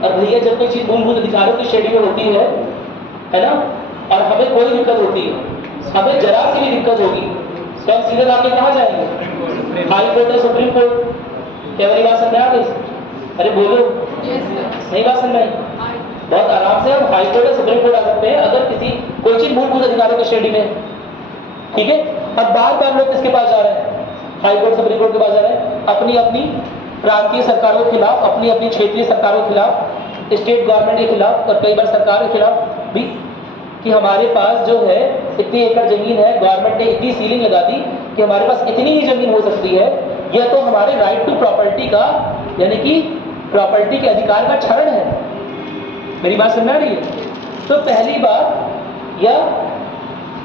और भैया जब कोई चीज मूलभूत अधिकारों की श्रेणी में होती है ना, और हमें कोई दिक्कत होती है, हमें जरा सी भी दिक्कत होगी तो हम सीधे आगे कहाँ जाएंगे? हाई कोर्ट और सुप्रीम कोर्ट। क्या मेरी बात समझ आ गई? अरे बोलो, नहीं बात समझ आई? बहुत आराम से हम हाई कोर्ट और सुप्रीम कोर्ट आ सकते हैं अगर किसी कोई चीज मूलभूत अधिकारों की श्रेणी में, ठीक है? अब बार बार लोग किसके पास जा रहे हैं? हाई कोर्ट सुप्रीम कोर्ट के पास जा रहे हैं, अपनी अपनी प्रांतीय सरकारों के खिलाफ, अपनी अपनी क्षेत्रीय सरकारों के खिलाफ, स्टेट गवर्नमेंट के खिलाफ और कई बार सरकार के खिलाफ भी, कि हमारे पास जो है इतनी एकड़ जमीन है, गवर्नमेंट ने इतनी सीलिंग लगा दी कि हमारे पास इतनी ही जमीन हो सकती है। यह तो हमारे राइट टू प्रॉपर्टी का, यानी कि प्रॉपर्टी के अधिकार का क्षरण है। मेरी बात समझ आ रही है? तो पहली बार यह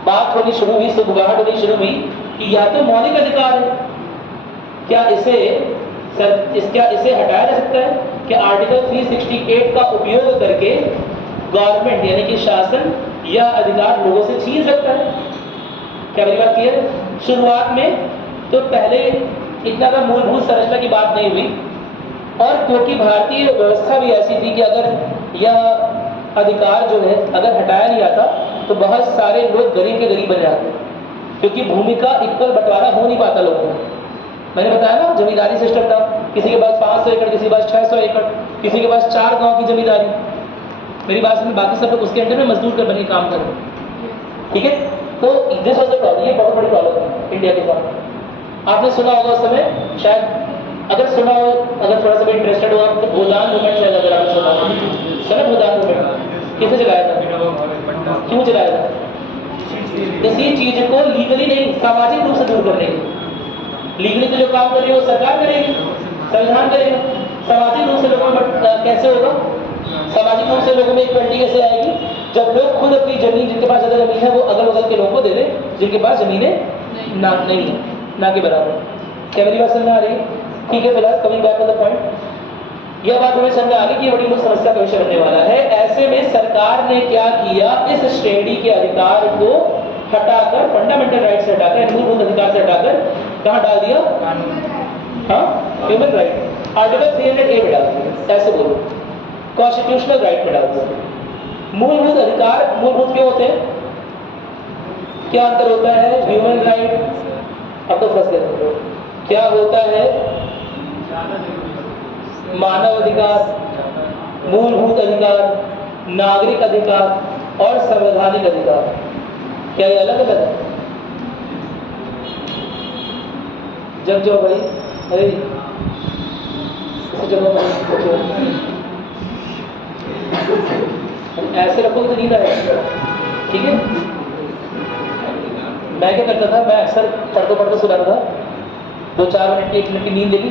बात होनी शुरू हुई, सुगबुगाहट होनी शुरू हुई कि यह तो मौलिक अधिकार है, क्या इसे हटाया जा सकता है? क्या आर्टिकल 368 का उपयोग करके गवर्नमेंट यानी कि शासन यह अधिकार लोगों से छीन सकता है? क्या मेरी बात क्लियर है? शुरुआत में तो पहले इतना का मूलभूत संरचना की बात नहीं हुई, और क्योंकि भारतीय व्यवस्था भी ऐसी थी कि अगर यह अधिकार जो है अगर हटाया नहीं जाता तो बहुत सारे लोग गरीब के गरीब बन जाते, क्योंकि भूमि का इक्वल बंटवारा हो नहीं पाता लोगों में। मैंने बताया ना, जमींदारी सिस्टम था, किसी के पास 500 एकड़, किसी के पास 600 एकड़, किसी के पास 4 गांव की जमींदारी। मेरी बात सुन, बाकी सब लोग उसके अंडर में मजदूर कर बने काम कर, ठीक है? तो दिस वाज द प्रॉब्लम, ये बहुत बड़ी प्रॉब्लम है इंडिया के साथ। आपने सुना होगा उस समय, शायद अगर सुना हो, अगर थोड़ा सा भी इंटरेस्टेड हो आप, तो गोदान मूवमेंट शायद अगर आपने सुना हो, चला भूदान मूवमेंट किसने चलाया था, क्यों चलाया था? इसी चीज को लीगली नहीं सामाजिक रूप से दूर करने के। लीगली तो जो काम कर रही है वो सरकार करेगी, संविधान करेगा। सामाजिक रूप से लोगों में कैसे होगा? सामाजिक रूप से लोगों में इक्वलिटी कैसे आएगी? जब लोग खुद अपनी जमीन, जिनके पास ज्यादा जमीन है वो अगल बगल के लोगों को दे दे जिनके पास जमीनें ना नहीं है, ना के बराबर। क्या मेरी बात समझ में आ रही है? ठीक है, फिलहाल coming back to the point, यह बात हमें समझ आ गई कि ये बड़ी मुख्य समस्या का विषय बनने वाला है। ऐसे में सरकार ने क्या किया, इस श्रेणी के अधिकार को हटाकर, फंडामेंटल राइट से हटाकर, मूलभूत अधिकार से हटाकर कहाँ डाल दिया? हाँ, ह्यूमन राइट, आर्टिकल 308 में डाल दिया। ऐसे बोलो, कॉन्स्टिट्यूशनल राइट में डाल दिया। मूलभूत अधिकार मूलभूत क्यों होते हैं? क्या अंतर होता है? ह्यूमन राइट, अब तो फंस गए, क्या होता है? मानव अधिकार, मूलभूत अधिकार, नागरिक अधिकार और संवैधानिक अधिकार। क्या ये अलग अलग है? जब जो भाई, अरे इसे जगह ऐसे रखोगे तो नींद आएगी, ठीक है? मैं क्या करता था, मैं अक्सर पढ़ते पढ़ते सुनाता था, 2-4 मिनट की 1 मिनट की नींद लेगी,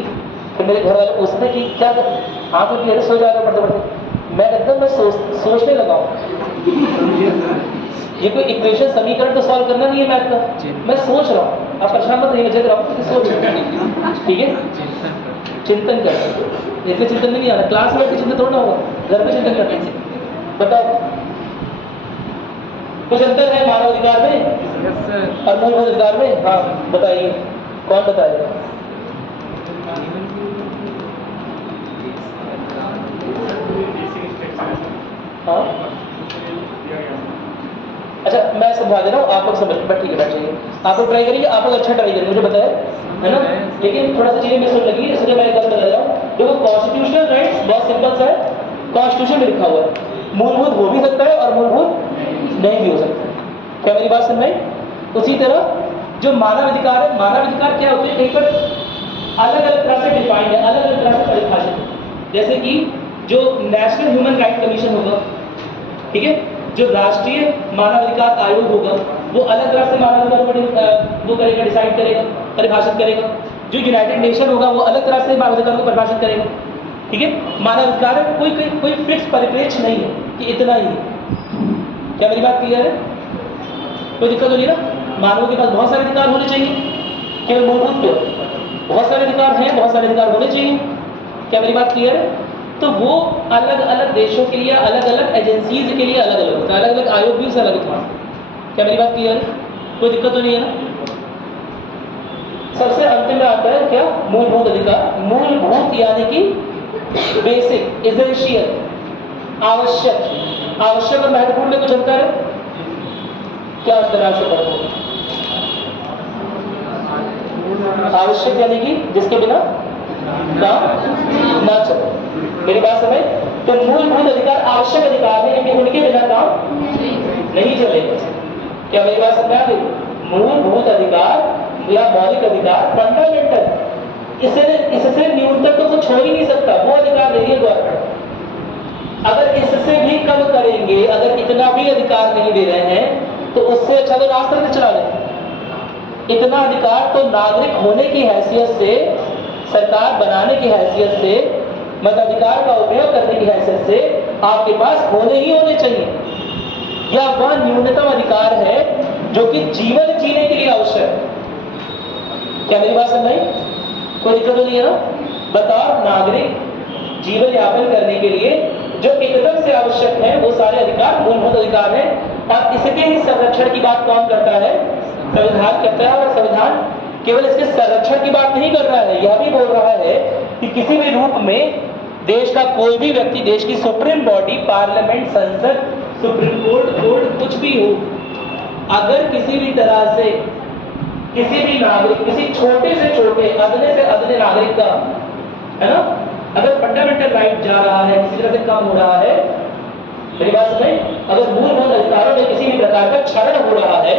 फिर मेरे घर वाले पूछते कि क्या कर, आँख में क्लियर सो जाएगा पढ़ते पढ़ते। मैं एकदम मैं सोचने लगा हूँ। ये कोई इक्वेशन समीकरण तो सॉल्व करना नहीं है मैथ का, मैं सोच रहा हूँ। आप परेशान मत रहिए, मैं जग रहा हूँ, सोच रहा हूँ, ठीक है? चिंतन कर, इसमें चिंतन नहीं आना, क्लास में चिंतन थोड़ा ना होगा, घर पे चिंतन करते हैं। बताओ, कुछ अंतर है मानव अधिकार में और मूलभूत अधिकार में? हाँ बताइए, कौन बताएगा? हाँ अच्छा, मैं समझा दे रहा हूँ, आप लोग समझ, बट ठीक है, बैठिए, आप लोग ट्राई करिए, आप लोग अच्छा ट्राई करिए, मुझे बताया है ना, लेकिन थोड़ा सा चीजें मिस होने लगी, इसलिए मैं एक बार बता रहा हूँ। देखो, कॉन्स्टिट्यूशनल राइट्स बहुत सिंपल सा है, कॉन्स्टिट्यूशन में लिखा हुआ है, मूलभूत हो भी सकता है और मूलभूत नहीं भी हो सकता है। क्या मेरी बात समझ में? उसी तरह जो मानव अधिकार है, मानव अधिकार क्या होते हैं, कहीं पर अलग अलग तरह से डिफाइंड है, अलग अलग तरह से परिभाषित है। जैसे कि जो नेशनल ह्यूमन राइट कमीशन होगा, ठीक है, जो राष्ट्रीय मानव अधिकार आयोग होगा, वो अलग तरह से मानव अधिकार वो करेगा, डिसाइड करेगा, परिभाषित करेगा। जो यूनाइटेड नेशन होगा वो अलग तरह से मानव अधिकार को परिभाषित करेगा, ठीक है। मानव अधिकार कोई फिक्स परिप्रेक्ष्य नहीं है कि इतना ही है। क्या मेरी बात क्लियर है? कोई दिक्कत हो नहीं ना? मानव के पास बहुत सारे अधिकार होने चाहिए, केवल मूलभूत क्यों? बहुत सारे अधिकार हैं, बहुत सारे अधिकार होने चाहिए। क्या मेरी बात क्लियर है? तो वो अलग अलग देशों के लिए, अलग अलग एजेंसीज के लिए अलग अलग होता है, अलग अलग आयोग भी उससे अलग होता है। क्या मेरी बात क्लियर है? कोई दिक्कत तो नहीं है ना? सबसे अंतिम में आता है क्या? मूलभूत अधिकार। मूलभूत यानी कि बेसिक, एसेंशियल, आवश्यक। आवश्यक और महत्वपूर्ण में कुछ अंतर है क्या? अंतराल से पढ़ो। आवश्यक यानी कि जिसके बिना काम ना चले। मेरी बात समझ? तो मूलभूत अधिकार आवश्यक अधिकार है, लेकिन उनके बिना काम नहीं चलेगा। क्या मेरी बात समझ आ गई? मूलभूत अधिकार या मौलिक अधिकार, फंडामेंटल, इससे न्यूनतम तो कुछ हो ही नहीं सकता, वो अधिकार दे रही है गवर्नमेंट। अगर इससे भी कम करेंगे, अगर इतना भी अधिकार नहीं दे रहे हैं, तो उससे अच्छा तो रास्ते में चला लें। इतना अधिकार तो नागरिक होने की हैसियत से, सरकार बनाने की हैसियत से, मताधिकार का उपयोग करने की हैसियत से आपके पास होने ही होने चाहिए। यह वह न्यूनतम अधिकार है जो कि जीवन जीने के लिए आवश्यक है। क्या मेरी बात समझ आई? कोई दिक्कत नहीं है ना? बतौर नागरिक जीवन यापन करने के लिए जो एकदम से आवश्यक है, वो सारे अधिकार मूलभूत अधिकार हैं। और इसके ही संरक्षण की बात कौन करता है? संविधान करता है। और संविधान केवल इसके संरक्षण की बात नहीं कर रहा है, यह भी बोल रहा है कि किसी भी रूप में देश का कोई भी व्यक्ति, देश की सुप्रीम बॉडी, पार्लियामेंट, संसद, सुप्रीम कोर्ट कुछ भी हो, अगर किसी भी तरह से किसी भी नागरिक, किसी छोटे से छोटे, अदने से अदने नागरिक का, है ना, अगर फंडामेंटल राइट जा रहा है, किसी तरह से कम हो रहा है, मेरी बात समझ? अगर मूलभूत अधिकारों में किसी भी प्रकार का क्षरण हो रहा है,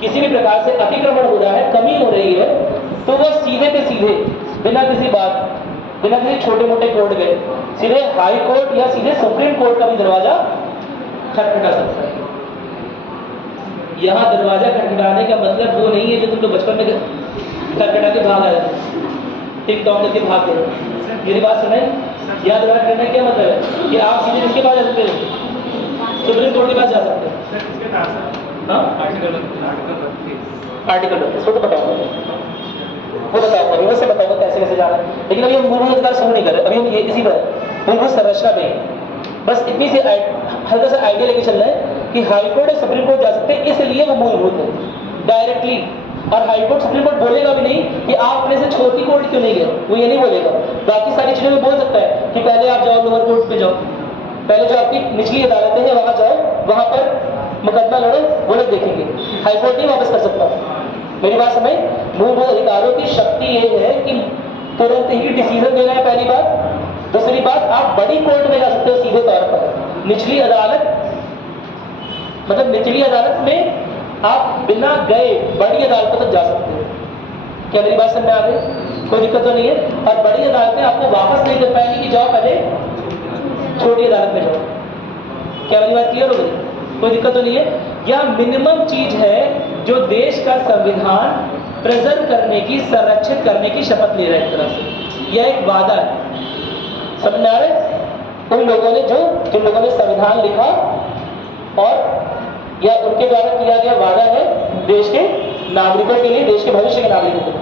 किसी भी प्रकार से अतिक्रमण हो रहा है, कमी हो रही है, तो वह सीधे के सीधे बिना किसी बात बिना किसी छोटे मोटे कोर्ट गए सीधे हाई कोर्ट या सीधे सुप्रीम कोर्ट का भी दरवाजा खटखटा सकता है। यहाँ दरवाजा खटखटाने का मतलब वो नहीं है जो तुम लोग बचपन में खटखटा के भाग आए टिक टॉक करके भाग गए। मेरी बात सुनाई, यहाँ दरवाजा खटखटाने का क्या मतलब है कि आप सीधे किसके पास जा सकते हो, सुप्रीम कोर्ट के पास जा सकते हो। सर इसके साथ सर हाँ आर्टिकल 32 आर्टिकल 32 वो तो बताऊंगा, वो बताऊंगा, रिवर्स से बताऊंगा कैसे कैसे जाना है। लेकिन अभी हम मूलभूत अधिकार शुरू नहीं कर रहे, अभी हम ये इसी पर मूलभूत संरचना पे बस इतनी सी हल्का सा आइडिया लेके चल रहे हैं कि हाई कोर्ट और सुप्रीम कोर्ट जा सकते हैं, इसलिए वो मूलभूत है डायरेक्टली। और हाई कोर्ट सुप्रीम कोर्ट बोलेगा भी नहीं कि आप अपने से छोटी कोर्ट क्यों नहीं गए, वो ये नहीं बोलेगा। बाकी सारी चीज़ों में बोल सकता है कि पहले आप जाओ लोअर कोर्ट पे जाओ, पहले जो आपकी निचली अदालतें हैं वहाँ जाओ, वहाँ पर मुकदमा लड़ो, वो लोग देखेंगे। हाई कोर्ट नहीं वापस कर सकता। मेरी बात समझ, मूलभूत अधिकारों की शक्ति ये है कि तुरंत ही डिसीजन देना है पहली बात। दूसरी बात, आप बड़ी कोर्ट में जा सकते हो सीधे तौर पर, निचली अदालत मतलब निचली अदालत में आप बिना गए बड़ी अदालतों तक जा सकते हो। क्या मेरी बात समझ में आ गई? कोई दिक्कत तो नहीं है। और बड़ी अदालतें आपको वापस नहीं कर पाएंगी कि जाओ पहले छोटी अदालत में जाओ। क्या मेरी बात क्लियर हो गई? कोई दिक्कत तो नहीं है। यह मिनिमम चीज है जो देश का संविधान प्रेजेंट करने की, संरक्षित करने की शपथ ले रहा है एक तरह से। यह एक वादा है, समझ में आ रहा है? उन लोगों ने जिन लोगों ने संविधान लिखा और या उनके द्वारा किया गया वादा है देश के नागरिकों के लिए, देश के भविष्य के नागरिकों के लिए।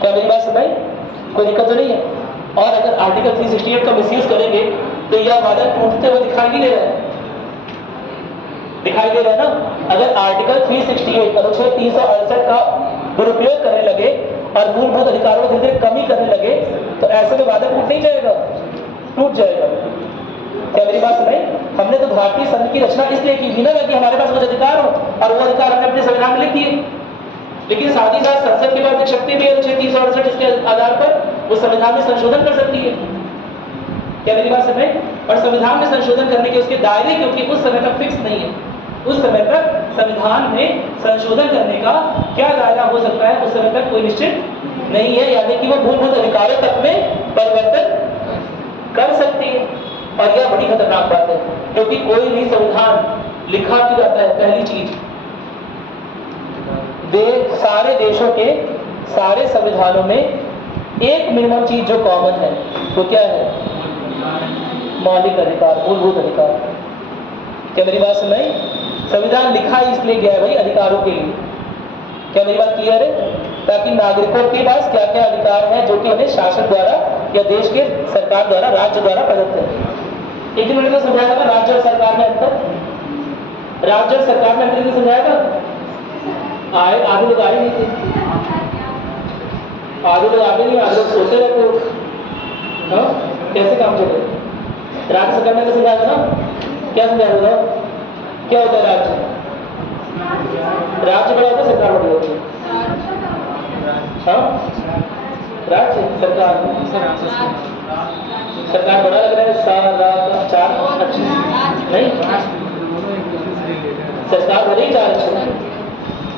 क्या मेरी बात समझ? कोई दिक्कत तो नहीं है। और अगर आर्टिकल 368 का मिसयूज करेंगे तो यह वादा टूटते हुए दिखाई नहीं दे रहा है, दिखाई दे रहा है ना। अगर आर्टिकल 368 अनुच्छेद 368 का दुरुपयोग करने लगे और मूलभूत अधिकारों में धीरे धीरे कमी करने लगे तो ऐसे में वादा टूट नहीं जाएगा, टूट जाएगा। क्या मेरी बात सुनाई? हमने तो भारतीय संघ की रचना इसलिए की थी ना कि हमारे पास कुछ अधिकार हो, और वो अधिकार हमने अपने संविधान में लिख दिए। लेकिन साथ ही साथ संसद के पास एक शक्ति भी है अनुच्छेद 368 जिसके आधार पर वो संविधान में संशोधन कर सकती है। क्या मेरी बात समझ? और संविधान में संशोधन करने के उसके दायरे क्योंकि उस समय तक फिक्स नहीं है, उस समय तक संविधान में संशोधन करने का क्या दायरा हो सकता है उस समय तक कोई निश्चित नहीं है, यानी कि वो मूलभूत अधिकारों तक में परिवर्तन कर सकती है। और यह बड़ी खतरनाक बात है क्योंकि कोई भी संविधान लिखा क्यों जाता है, पहली चीज सारे देशों के सारे संविधानों में एक मिनिमम चीज जो कॉमन है वो क्या है? मौलिक अधिकार, मूलभूत अधिकार। क्या मेरी बात सुनाई? संविधान लिखा इसलिए गया है भाई अधिकारों के लिए। क्या मेरी बात क्लियर है? ताकि नागरिकों के पास क्या क्या अधिकार हैं जो कि हमें शासन द्वारा या देश के सरकार द्वारा, राज्य द्वारा प्रदत्त है। एक दिन मैंने समझाया था राज्य और सरकार में अंतर, राज्य और सरकार में अंतर समझाया था। आधे लोग आए नहीं थे, आधे लोग आगे नहीं, आधे लोग सोते रहते हो। हाँ, कैसे काम चले? राज्य सरकार में समझाया था ना, क्या समझाया था? क्या होता है राज्य? राज्य बड़ा होता है, सरकार बड़ी होती है। हाँ, राज्य सरकार सरकार बड़ा लग रहा है, चार अच्छे नहीं, सरकार भले ही चार अच्छे,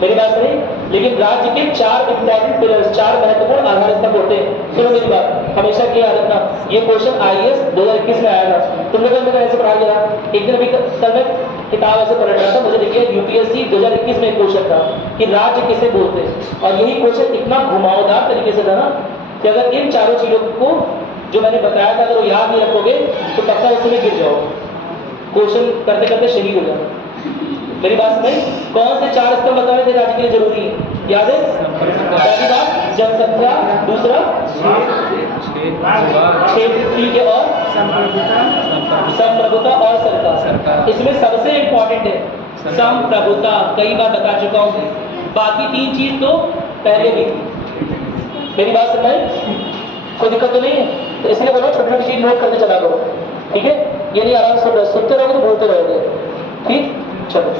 मेरी बात नहीं, लेकिन राज्य के चार इंपॉर्टेंट पिलर्स, चार महत्वपूर्ण आधार स्तंभ होते हैं। सुनो मेरी बात, हमेशा की याद रखना, ये क्वेश्चन IAS 2021 में आया था। तुम लोगों ने ऐसे पढ़ा गया एक दिन अभी कल मैं किताब ऐसे पढ़ रहा था, मुझे देखिए UPSC 2021 में एक क्वेश्चन था कि राज्य किसे बोलते हैं, और यही क्वेश्चन इतना घुमावदार तरीके से था ना कि अगर इन चारों चीजों को जो मैंने बताया था अगर वो याद नहीं रखोगे तो पक्का उसमें गिर जाओ, क्वेश्चन करते करते शहीद हो जाओ। मेरी बात समझ? कौन से चार स्तंभ बताए थे राज्य के लिए जरूरी है? याद है? पहली बात जनसंख्या, दूसरा क्षेत्र, ठीक है, और संप्रभुता और सरकार। इसमें सबसे इंपॉर्टेंट है संप्रभुता, कई बार बता चुका हूँ। बाकी तीन चीज तो पहले भी थी। मेरी बात समझ? कोई दिक्कत तो नहीं है? तो इसलिए बोलो छोटी छोटी चीज नोट करके चला करो, ठीक है? ये नहीं आराम से सुनते रहोगे तो बोलते रहोगे, ठीक? चलो,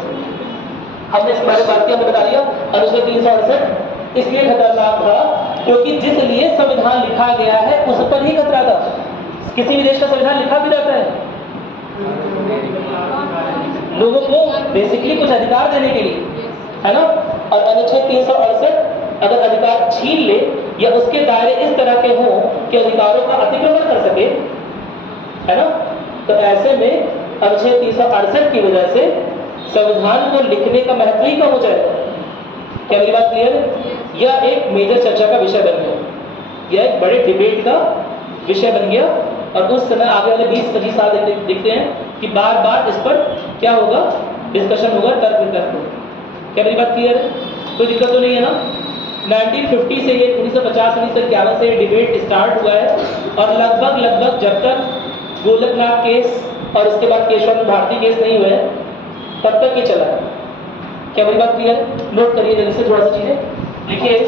हमने इसके बारे में बात की, हमने बता दिया अनुच्छेद 368 इसलिए खतरनाक था क्योंकि जिस लिए संविधान लिखा गया है उस पर ही खतरा था। किसी भी देश का संविधान लिखा भी जाता है लोगों को बेसिकली कुछ अधिकार देने के लिए, है ना? और अनुच्छेद 368 अगर अधिकार छीन ले या उसके दायरे इस तरह के हों कि अधिकारों का अतिक्रमण कर सके, है ना, तो ऐसे में अनुच्छेद 368 की वजह से संविधान को लिखने का महत्व ही कम हो जाएगा। क्या मेरी बात क्लियर है? यह एक मेजर चर्चा का विषय बन गया, यह एक बड़े डिबेट का विषय बन गया, और उस समय आगे वाले 20-25 साल देखते हैं कि बार बार इस पर क्या होगा, डिस्कशन होगा, तर्क वितर्क होगा। क्या मेरी बात क्लियर है? कोई दिक्कत तो नहीं है ना? 1950 से ये 1950-1951 से डिबेट स्टार्ट हुआ है, और लगभग जब तक गोलकनाथ केस और उसके बाद केशव भारती केस नहीं हुए तब तक ये चला है। क्या मेरी बात क्लियर है? नोट करिए जल्दी से थोड़ा सा चीजें लिखिए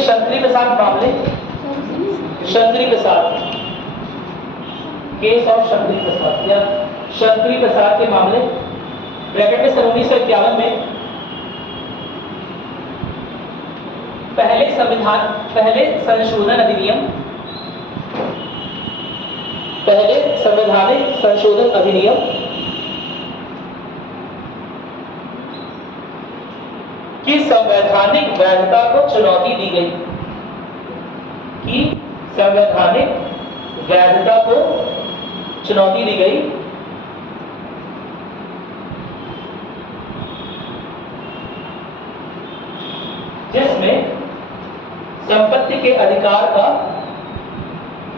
शंकरी प्रसाद मामले, शंकरी प्रसाद केस ऑफ शंकरी प्रसाद या शंकरी प्रसाद के मामले, ब्रैकेट में 1951 में पहले संवैधानिक संशोधन अधिनियम की संवैधानिक वैधता को चुनौती दी गई, कि संवैधानिक वैधता को चुनौती दी गई, जिसमें संपत्ति के अधिकार का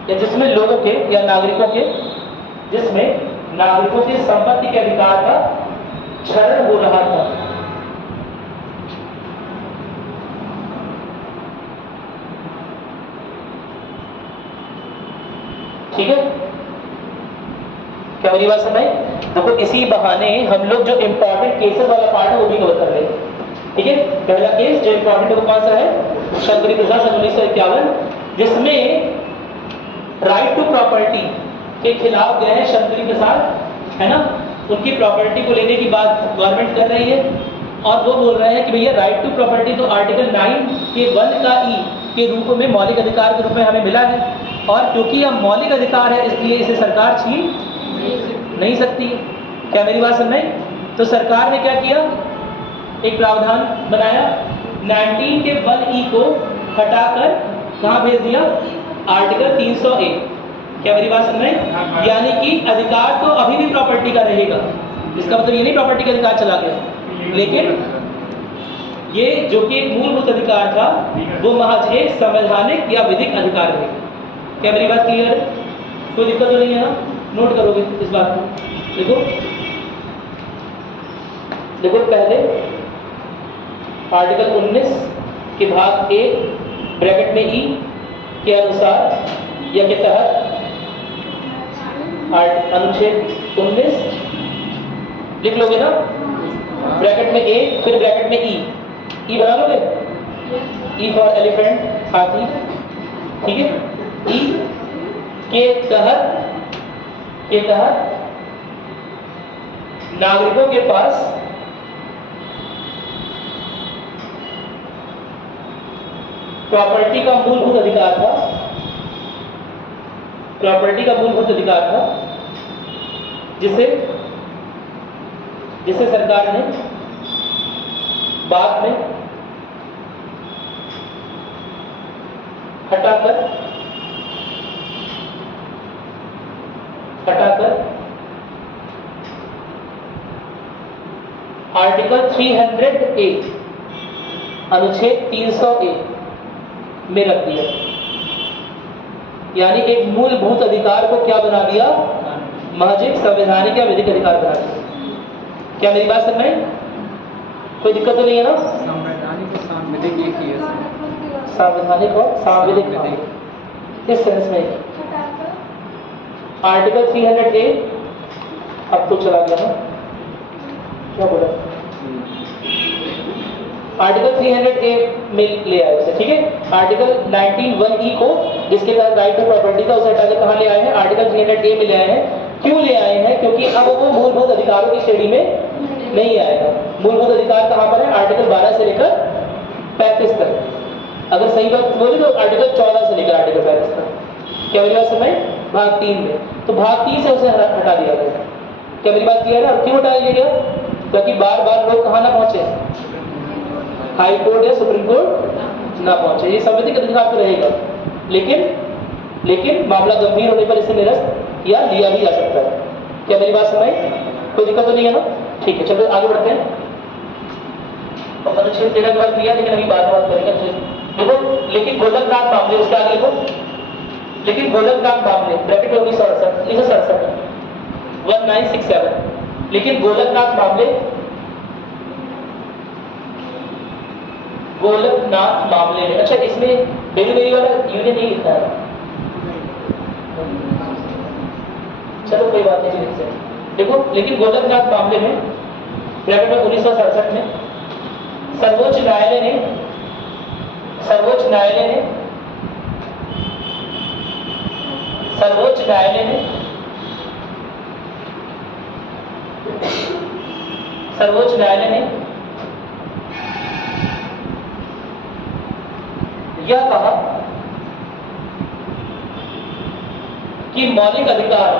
या जिसमें लोगों के या नागरिकों के संपत्ति के अधिकार का क्षरण हो रहा था। ठीक है, क्या मेरी बात समझ? देखो इसी बहाने हम लोग जो इंपॉर्टेंट केसेस वाला पार्ट है वो भी कवर कर रहे हैं। ठीक है, पहला केस जो इंपॉर्टेंट है वो कौन सा है? शंकरी प्रसाद 1951, जिसमें राइट टू प्रॉपर्टी के खिलाफ गए हैं शंकरी प्रसाद, है ना, उनकी प्रॉपर्टी को लेने की बात गवर्नमेंट कर रही है, और वो बोल रहे हैं कि भैया राइट टू प्रॉपर्टी तो आर्टिकल 9 के 1 का ई के रूप में मौलिक अधिकार के रूप में हमें मिला है, और क्योंकि यह मौलिक अधिकार है इसलिए इसे सरकार छीन नहीं सकती। क्या मेरी बात समझ? तो सरकार ने क्या किया, एक प्रावधान बनाया, 19 के 1E को हटाकर कहाँ भेज दिया? आर्टिकल 301। क्या मेरी बात समझ? यानी कि अधिकार तो अभी भी प्रॉपर्टी का रहेगा, इसका मतलब ये नहीं प्रॉपर्टी का अधिकार चला गया, लेकिन ये जो कि एक मूलभूत अधिकार था वो महज एक संवैधानिक या विधिक अधिकार रहेगा। क्या मेरी बात क्लियर है? कोई दिक्कत तो नहीं है ना? नोट करोगे इस बात को? देखो पहले आर्टिकल 19 के भाग 1 ब्रैकेट में ई के अनुसार या के तहत अनुच्छेद 19 लिख लोगे ना, ब्रैकेट में ए फिर ब्रैकेट में ई बना लोगे, ई फॉर एलिफेंट हाथी, ठीक है। ई के तहत नागरिकों के पास प्रॉपर्टी का मूलभूत अधिकार था, जिसे सरकार ने बाद में हटाकर आर्टिकल 300A अनुच्छेद 300A में रख दिया, यानी एक मूलभूत अधिकार को क्या बना दिया? महज एक संवैधानिक या विधिक अधिकार बना दिया। क्या मेरी बात समझ में? कोई दिक्कत तो नहीं है ना? संवैधानिक और सांविधिक एक ही है। संवैधानिक और सांविधिक इस सेंस में आर्टिकल 300A अब तो चला गया ना, क्या बोला? आर्टिकल 300A में ले आए उसे, ठीक है। आर्टिकल 19(1)E को जिसके तहत राइट टू प्रॉपर्टी था उसे हटाकर कहाँ ले आए हैं? आर्टिकल 300A में ले आए हैं। क्यों ले आए हैं? क्योंकि अब वो मूलभूत अधिकारों की श्रेणी में नहीं आएगा। मूलभूत अधिकार कहाँ पर है? आर्टिकल 12 से लेकर 35 तक। अगर सही बात बोली तो आर्टिकल 14 से लेकर आर्टिकल 35 तक। क्या मेरी बात समझ? भाग 3 में, तो भाग 3 से उसे हटा दिया गया। क्या मेरी बात क्लियर है? और क्यों हटाया गया? ताकि बार बार लोग कहाँ ना पहुंचे, हाई कोर्ट या सुप्रीम कोर्ट ना पहुंचे। ये संवैधानिक अधिकार तो रहेगा, लेकिन मामला गंभीर होने पर इसे निरस्त या लिया भी जा सकता है। क्या मेरी बात समझ, कोई दिक्कत तो नहीं है ना? ठीक है, चलो आगे बढ़ते हैं। अनुच्छेद 13 के बाद लिया, लेकिन अभी बाद में बात करेंगे। देखो, लेकिन गोलकनाथ मामले, उसके आगे देखो, लेकिन गोलकनाथ मामले ब्रैकेट 1967 1967, लेकिन गोलकनाथ मामले में, अच्छा इसमें डेली वाला यूनियन नहीं लिखा है, चलो कोई बात नहीं, लिख सकते। देखो, लेकिन गोलकनाथ मामले में ब्रैकेट में 1967 में सर्वोच्च न्यायालय ने सर्वोच्च न्यायालय ने यह कहा कि मौलिक अधिकार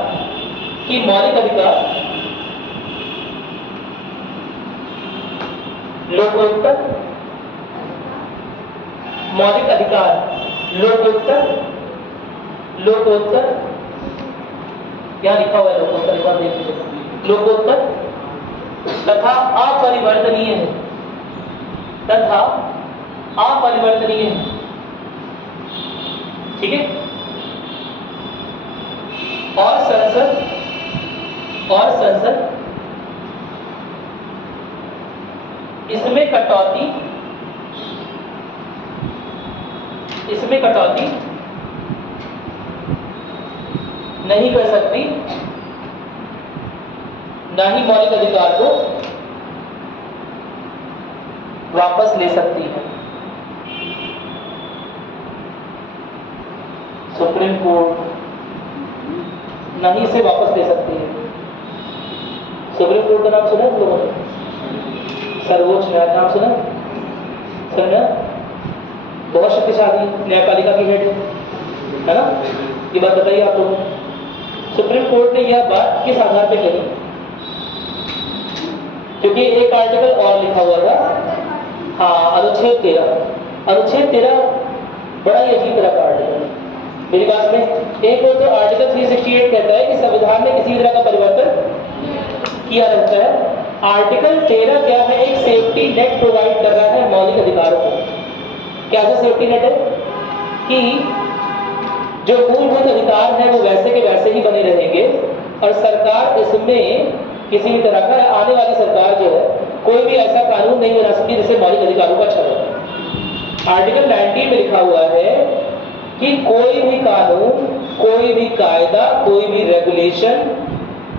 लोकोत्तर क्या लिखा हुआ है लोकोत्तर, एक बार देख लीजिए, लोकोत्तर तथा अपरिवर्तनीय है, ठीक है। और संसद इसमें कटौती नहीं कर सकती, ना ही मौलिक अधिकार को वापस ले सकती है। सुप्रीम कोर्ट ना ही इसे वापस ले सकती है। सुप्रीम कोर्ट का नाम सुना है लोगों ने? सर्वोच्च न्यायालय नाम सुना? बहुत शक्तिशाली न्यायपालिका की हेड है ना? ये बात बताइए आप लोगों ने। सुप्रीम कोर्ट ने यह बात किस आधार पे कही? क्योंकि एक आर्टिकल और लिखा हुआ था, हाँ, अनुच्छेद 13 बड़ा ही अजीब तरह का आर्टिकल है। मेरी बात में, एक और तो आर्टिकल 368 कहता है कि संविधान में किसी तरह का परिवर्तन किया रहता है। आर्टिकल 13 क्या है? एक सेफ्टी नेट प्रोवाइड कर रहा है मौलिक अधिकारों को। क्या सा सेफ्टी नेट है? कि जो मूलभूत अधिकार है वो वैसे के वैसे ही बने रहेंगे और सरकार इसमें किसी भी तरह का, आने वाली सरकार जो है, कोई भी ऐसा कानून नहीं बना सकती जिससे मौलिक अधिकारों का छल हो। आर्टिकल 19 में लिखा हुआ है कि कोई भी कानून, कोई भी कायदा, कोई भी रेगुलेशन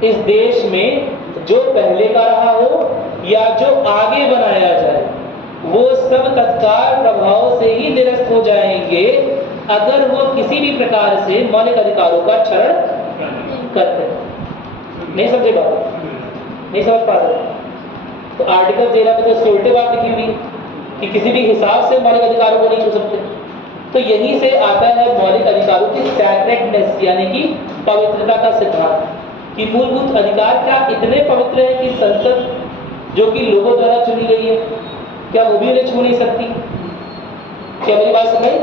इस देश में जो पहले का रहा हो या जो आगे बनाया जाए, वो सब तत्काल प्रभाव से ही निरस्त हो जाएंगे अगर वो किसी भी प्रकार से मौलिक अधिकारों का क्षरण करते हैं। नहीं समझे बात? नहीं समझ पा रहे? तो आर्टिकल 13 में तो उसके उल्टे बात लिखी हुई कि किसी भी हिसाब से मौलिक अधिकारों को नहीं छू सकते। तो यहीं से आता है मौलिक अधिकारों की सैक्रेडनेस, यानी कि पवित्रता का सिद्धांत, कि मूलभूत अधिकार क्या इतने पवित्र है कि संसद जो कि लोगों द्वारा चुनी गई है, क्या वो भी उन्हें छू नहीं सकती? क्या मेरी बात समझ?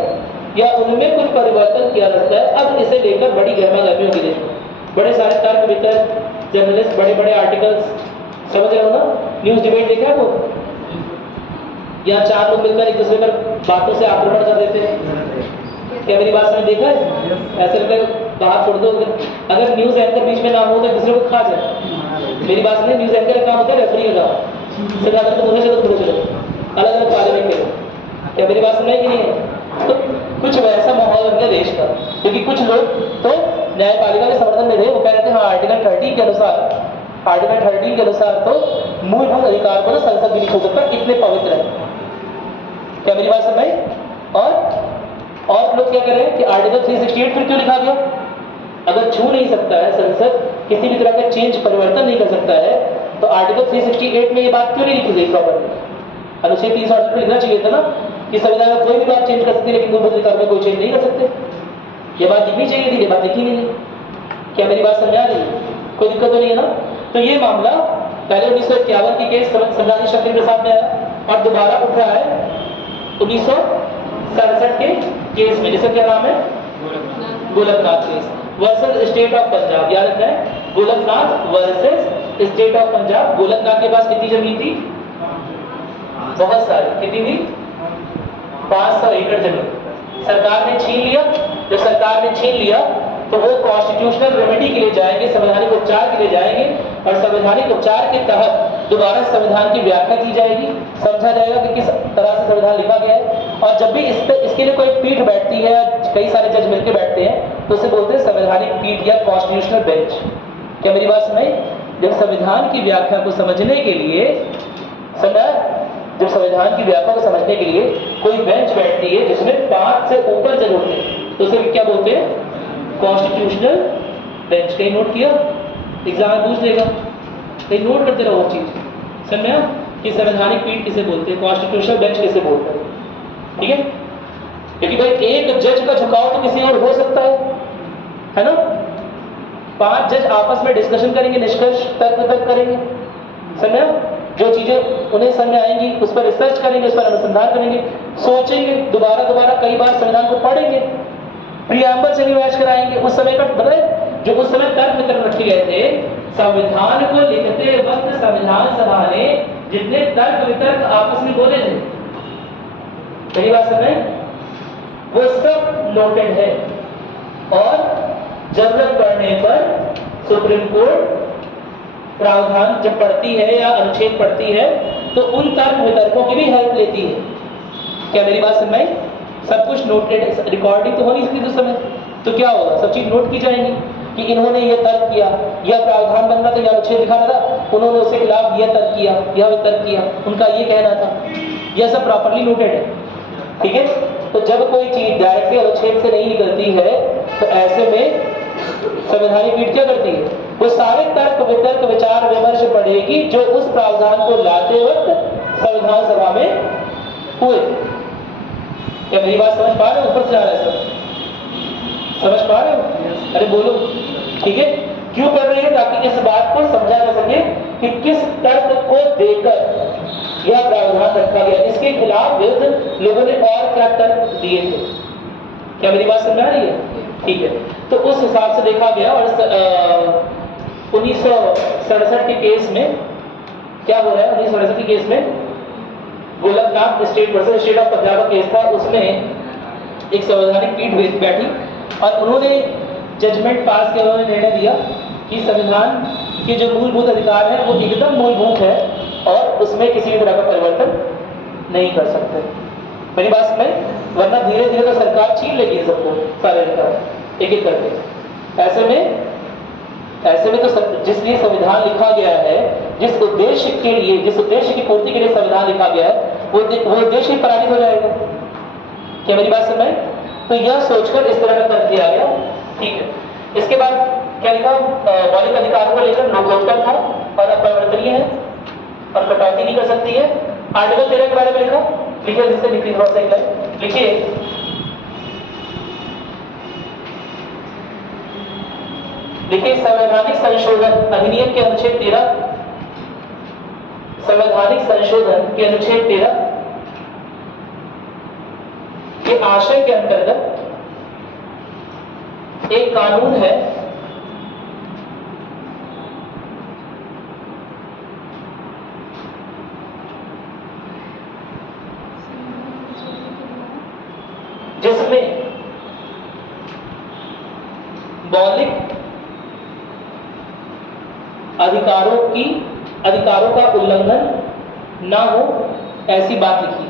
या उनमें कुछ परिवर्तन किया जाता है? अब इसे लेकर बड़ी गर्मागर्मी होगी देश में, बड़े सारे तर्क वितर्क, जर्नलिस्ट, बड़े बड़े आर्टिकल्स, समझ रहे हो ना? न्यूज डिबेट देखा है वो? यहाँ 4 लोग मिलकर एक दूसरे पर बातों से आक्रमण कर देते हैं। क्या मेरी बात समझ? देखा है? ऐसे लगता बाहर छोड़ दो, अगर न्यूज एंकर बीच में ना हो तो दूसरे को खा जाए। मेरी बात समझ? न्यूज एंकर का काम होता है रेफरी का काम, सजा कर तो मुझे चलो, अलग अलग पाले में खेलो। क्या मेरी बात समझ कि नहीं है? तो कुछ वैसा माहौल बन गया देश का, क्योंकि कुछ लोग तो न्यायपालिका के समर्थन में थे। वो कह रहे थे हाँ, आर्टिकल 13 के अनुसार तो मूलभूत अधिकार को संसद भी नहीं छू सकता, इतने पवित्र है। क्या मेरी बात समझ? और लोग क्या कर रहे हैं कि आर्टिकल 368 फिर क्यों लिखा गया? अगर छू नहीं सकता है संसद, किसी भी तरह का चेंज, परिवर्तन नहीं कर सकता है, तो आर्टिकल 368 में ये बात क्यों नहीं लिखी गई प्रॉपर्ली? अनुच्छेद 368 में लिखना चाहिए था ना कि संविधान में कोई भी बात चेंज कर सकते हैं, लेकिन मूलभूत अधिकार में कोई चेंज नहीं कर सकते। ये बात लिखनी चाहिए थी, ये बात लिखी नहीं है। क्या मेरी बात समझ आ रही है? कोई दिक्कत तो नहीं है ना? तो ये मामला पहले 1951 की केस संविधान शक्ति प्रसाद में आया और दोबारा उठा है 1967 के केस में, जिसका क्या नाम है, Golaknath case versus state of Punjab. याद रखना है, Golaknath versus state of Punjab. Golaknath के पास कितनी जमीन थी, बहुत सारी, कितनी थी, 500 एकड़ जमीन। सरकार ने छीन लिया। जब सरकार ने छीन लिया तो वो कॉन्स्टिट्यूशनल रेमेडी के लिए जाएंगे, संवैधानिक उपचार के लिए जाएंगे और संवैधानिक उपचार के तहत दोबारा संविधान की व्याख्या की जाएगी, समझा जाएगा कि किस तरह से संविधान लिखा गया है। और जब भी इसके लिए कोई पीठ बैठती है, कई सारे जज मिलकर बैठते हैं, तो उसे बोलते हैं संवैधानिक पीठ या कॉन्स्टिट्यूशनल बेंच। क्या मेरी बात सुनाई? जब संविधान की व्याख्या को समझने के लिए समझा, जब संविधान की व्याख्या को समझने के लिए कोई बेंच बैठती है जिसमें 5 से ऊपर जज होते हैं, तो उसे क्या बोलते हैं, कॉन्स्टिट्यूशनल बेंच। कहीं नोट किया, एग्जाम में पूछ लेगा, कहीं नोट करते रहो वो चीज, समझा कि संवैधानिक पीठ किसे बोलते हैं, कॉन्स्टिट्यूशनल बेंच किसे बोलते हैं, ठीक है। क्योंकि भाई एक जज का झुकाव तो किसी और हो सकता है ना। 5 जज आपस में डिस्कशन करेंगे, निष्कर्ष तर्क करेंगे, समझा, जो चीजें उन्हें समझ आएंगी उस पर रिसर्च करेंगे, उस पर अनुसंधान करेंगे, सोचेंगे, दोबारा कई बार संविधान को पढ़ेंगे, प्रियम्बल से भी मैच कराएंगे। उस समय का मतलब जो उस समय तर्क वितर्क रखे गए थे, संविधान को लिखते वक्त संविधान सभा ने जितने तर्क वितर्क आपस में बोले थे, मेरी बात समझ, वो सब नोटेड है और जरूरत पड़ने पर सुप्रीम कोर्ट प्रावधान जब पढ़ती है या अनुच्छेद पढ़ती है तो उन तर्क वितर्कों की भी हेल्प लेती है। क्या मेरी बात समझ में? सब कुछ नोटेड, रिकॉर्डिंग तो हो नहीं सकती उस समय, तो क्या होगा, सब चीज नोट की जाएंगी कि इन्होंने ये तर्क किया, यह प्रावधान बनना था, यह अनुच्छेद दिखाना था, उन्होंने उसके खिलाफ यह तर्क किया, यह वितर्क किया, उनका ये कहना था, यह सब प्रॉपर्ली नोटेड है, ठीक है। तो जब कोई चीज डायरेक्टली अनुच्छेद से नहीं निकलती है तो ऐसे में संवैधानिक पीठ क्या करती है, वो सारे तर्क वितर्क विचार विमर्श पढ़ेगी जो उस प्रावधान को लाते वक्त संविधान सभा में हुए। क्या मेरी बात समझ पा रहे हो? ऊपर से जा रहा है सब, समझ पा रहे हो? अरे बोलो, ठीक है। क्यों कर रहे हैं? ताकि इस बात को समझा जा सके कि किस तर्क को देकर यह प्रावधान रखा गया, इसके खिलाफ विरुद्ध लोगों ने और क्या तर्क दिए थे। क्या मेरी बात समझ आ रही है? ठीक है। तो उस हिसाब से देखा गया और 1967 के केस में क्या हो रहा है, 1967 के केस में Golaknath state versus state of Punjab का केस था। उसमें एक संवैधानिक पीठ बैठी और उन्होंने जजमेंट पास किया, उन्होंने निर्णय दिया कि संविधान के जो मूलभूत अधिकार है वो एकदम मूलभूत है और उसमें किसी भी तरह का परिवर्तन नहीं कर सकते। मेरी बात में, वरना धीरे धीरे तो सरकार छीन लेगी सबको, सारे अधिकार एक एक करके। ऐसे में तो जिसलिए संविधान लिखा गया है, जिस उद्देश्य के लिए, जिस उद्देश्य की पूर्ति के लिए संविधान लिखा गया है, वो उद्देश्य पराजित हो जाएगा। क्या मेरी बात समझ? तो यह सोचकर इस तरह का तर्क दिया गया, ठीक है। इसके बाद क्या लिखा, मौलिक अधिकारों को लेकर लोकोत्तम था और अपरिवर्तनीय है और कटौती नहीं कर सकती है। आर्टिकल 13 के बारे में लिखा, लिखिए, जिससे लिखिए थोड़ा सा लिखिए, देखिए संवैधानिक संशोधन अधिनियम के अनुच्छेद 13, संवैधानिक संशोधन के अनुच्छेद 13 के आशय के अंतर्गत एक कानून है जिसमें मौलिक अधिकारों का उल्लंघन ना हो, ऐसी बात लिखी।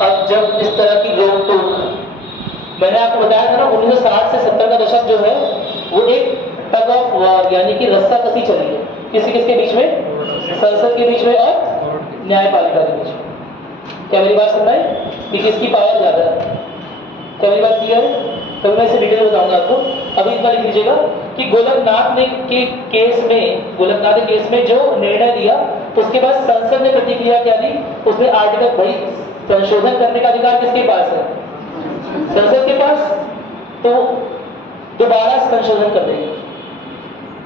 अब जब इस तरह की रोक-टोक, मैंने आपको बताया था ना 1960 से 70 का दशक जो है वो एक टग ऑफ वॉर यानी कि रस्साकसी चली है, किसके बीच में, संसद के बीच में और न्यायपालिका के बीच में। क्या मेरी बात समझ में? कि किसकी पावर ज्यादा है? क्या मेरी बात क्लियर है? तो मैं इसे डिटेल बताऊंगा आपको। अभी इतना लिख लीजिएगा कि गोलकनाथ के केस में जो निर्णय दिया उसके बाद संसद ने प्रतिक्रिया क्या दी, उसने आर्टिकल भाई संशोधन करने का अधिकार किसके पास है, संसद के पास, तो दोबारा संशोधन कर देंगे।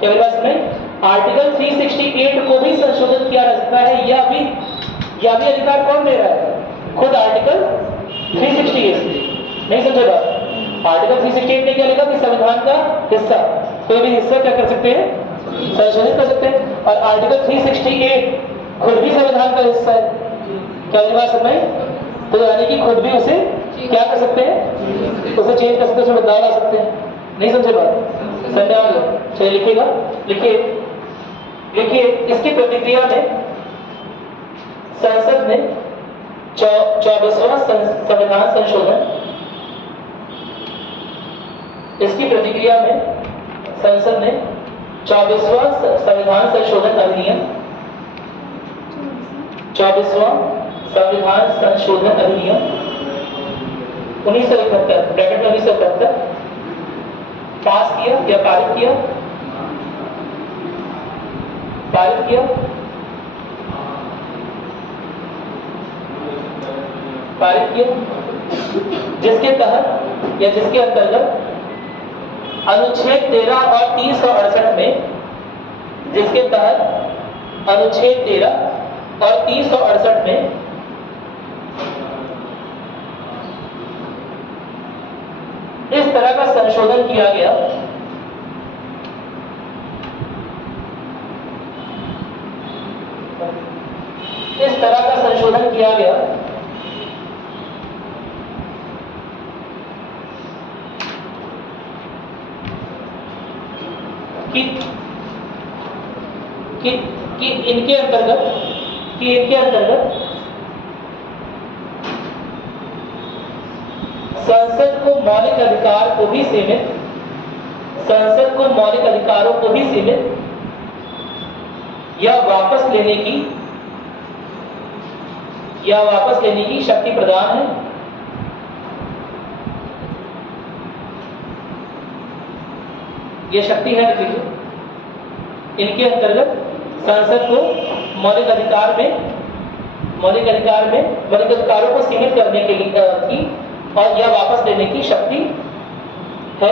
क्या मेरे पास में आर्टिकल 368 को भी संशोधित किया जा सकता है, यह भी अधिकार कौन दे रहा है, खुद आर्टिकल 368। नहीं समझे बात, आर्टिकल 368 ने क्या लिखा कि संविधान का हिस्सा, कोई भी हिस्सा क्या कर सकते हैं, संशोधित कर सकते हैं, और आर्टिकल 368 खुद भी संविधान का हिस्सा है। क्या मेरी बात समझ में, तो यानी कि खुद भी उसे क्या कर सकते हैं, उसे चेंज कर सकते हैं, उसमें बदलाव ला सकते हैं। नहीं समझे बात, धन्यवाद। चलिए लिखिएगा, लिखिए इसकी प्रतिक्रिया में संसद ने 24वां संविधान संशोधन, इसकी प्रतिक्रिया में संसद ने 24वां संविधान संशोधन अधिनियम, 24वां संविधान संशोधन अधिनियम 1971 ब्रैकेट में 1971 पास किया या पारित किया, जिसके तहत या जिसके अंतर्गत अनुच्छेद 13 और 368 में, जिसके तहत अनुच्छेद 13 और 368 में इस तरह का संशोधन किया गया कि इनके अंतर्गत संसद को मौलिक अधिकारों को भी सीमित या वापस लेने की शक्ति प्रदान है। यह शक्ति है, इनके अंतर्गत संसद को मौलिक अधिकारों को सीमित करने के लिए की और यह वापस लेने की शक्ति है,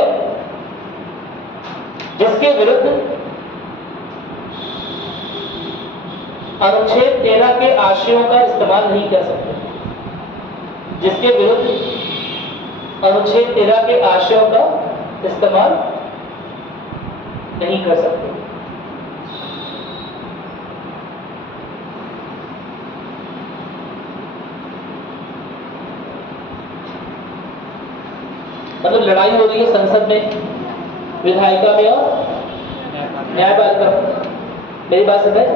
जिसके विरुद्ध अनुच्छेद 13 के आशयों का इस्तेमाल नहीं कर सकते, जिसके विरुद्ध अनुच्छेद 13 के आशयों का इस्तेमाल नहीं कर सकते। मतलब लड़ाई हो रही है संसद में, विधायिका में और न्यायपालिका में। मेरी बात समझ,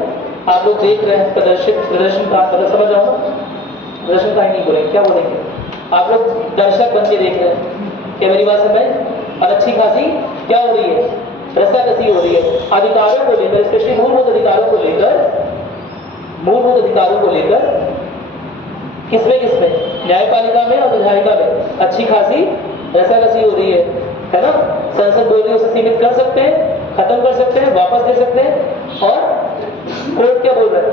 आप लोग देख रहे हैं प्रदर्शन का मतलब समझ रहा हूँ, प्रदर्शन का ही नहीं बोलेंगे, क्या बोलेंगे, आप लोग दर्शक बन के देख रहे हैं। क्या मेरी बात समझ, और अच्छी खासी क्या हो रही है, रस्साकसी हो रही है अधिकारों को लेकर, स्पेशली मूलभूत अधिकारों को लेकर किसमें न्यायपालिका में और विधायिका में अच्छी खासी रस्साकसी हो रही है ना। संसद बोल रही है उसे सीमित कर सकते हैं, खत्म कर सकते हैं, वापस दे सकते हैं, और कोर्ट क्या बोल रहा है,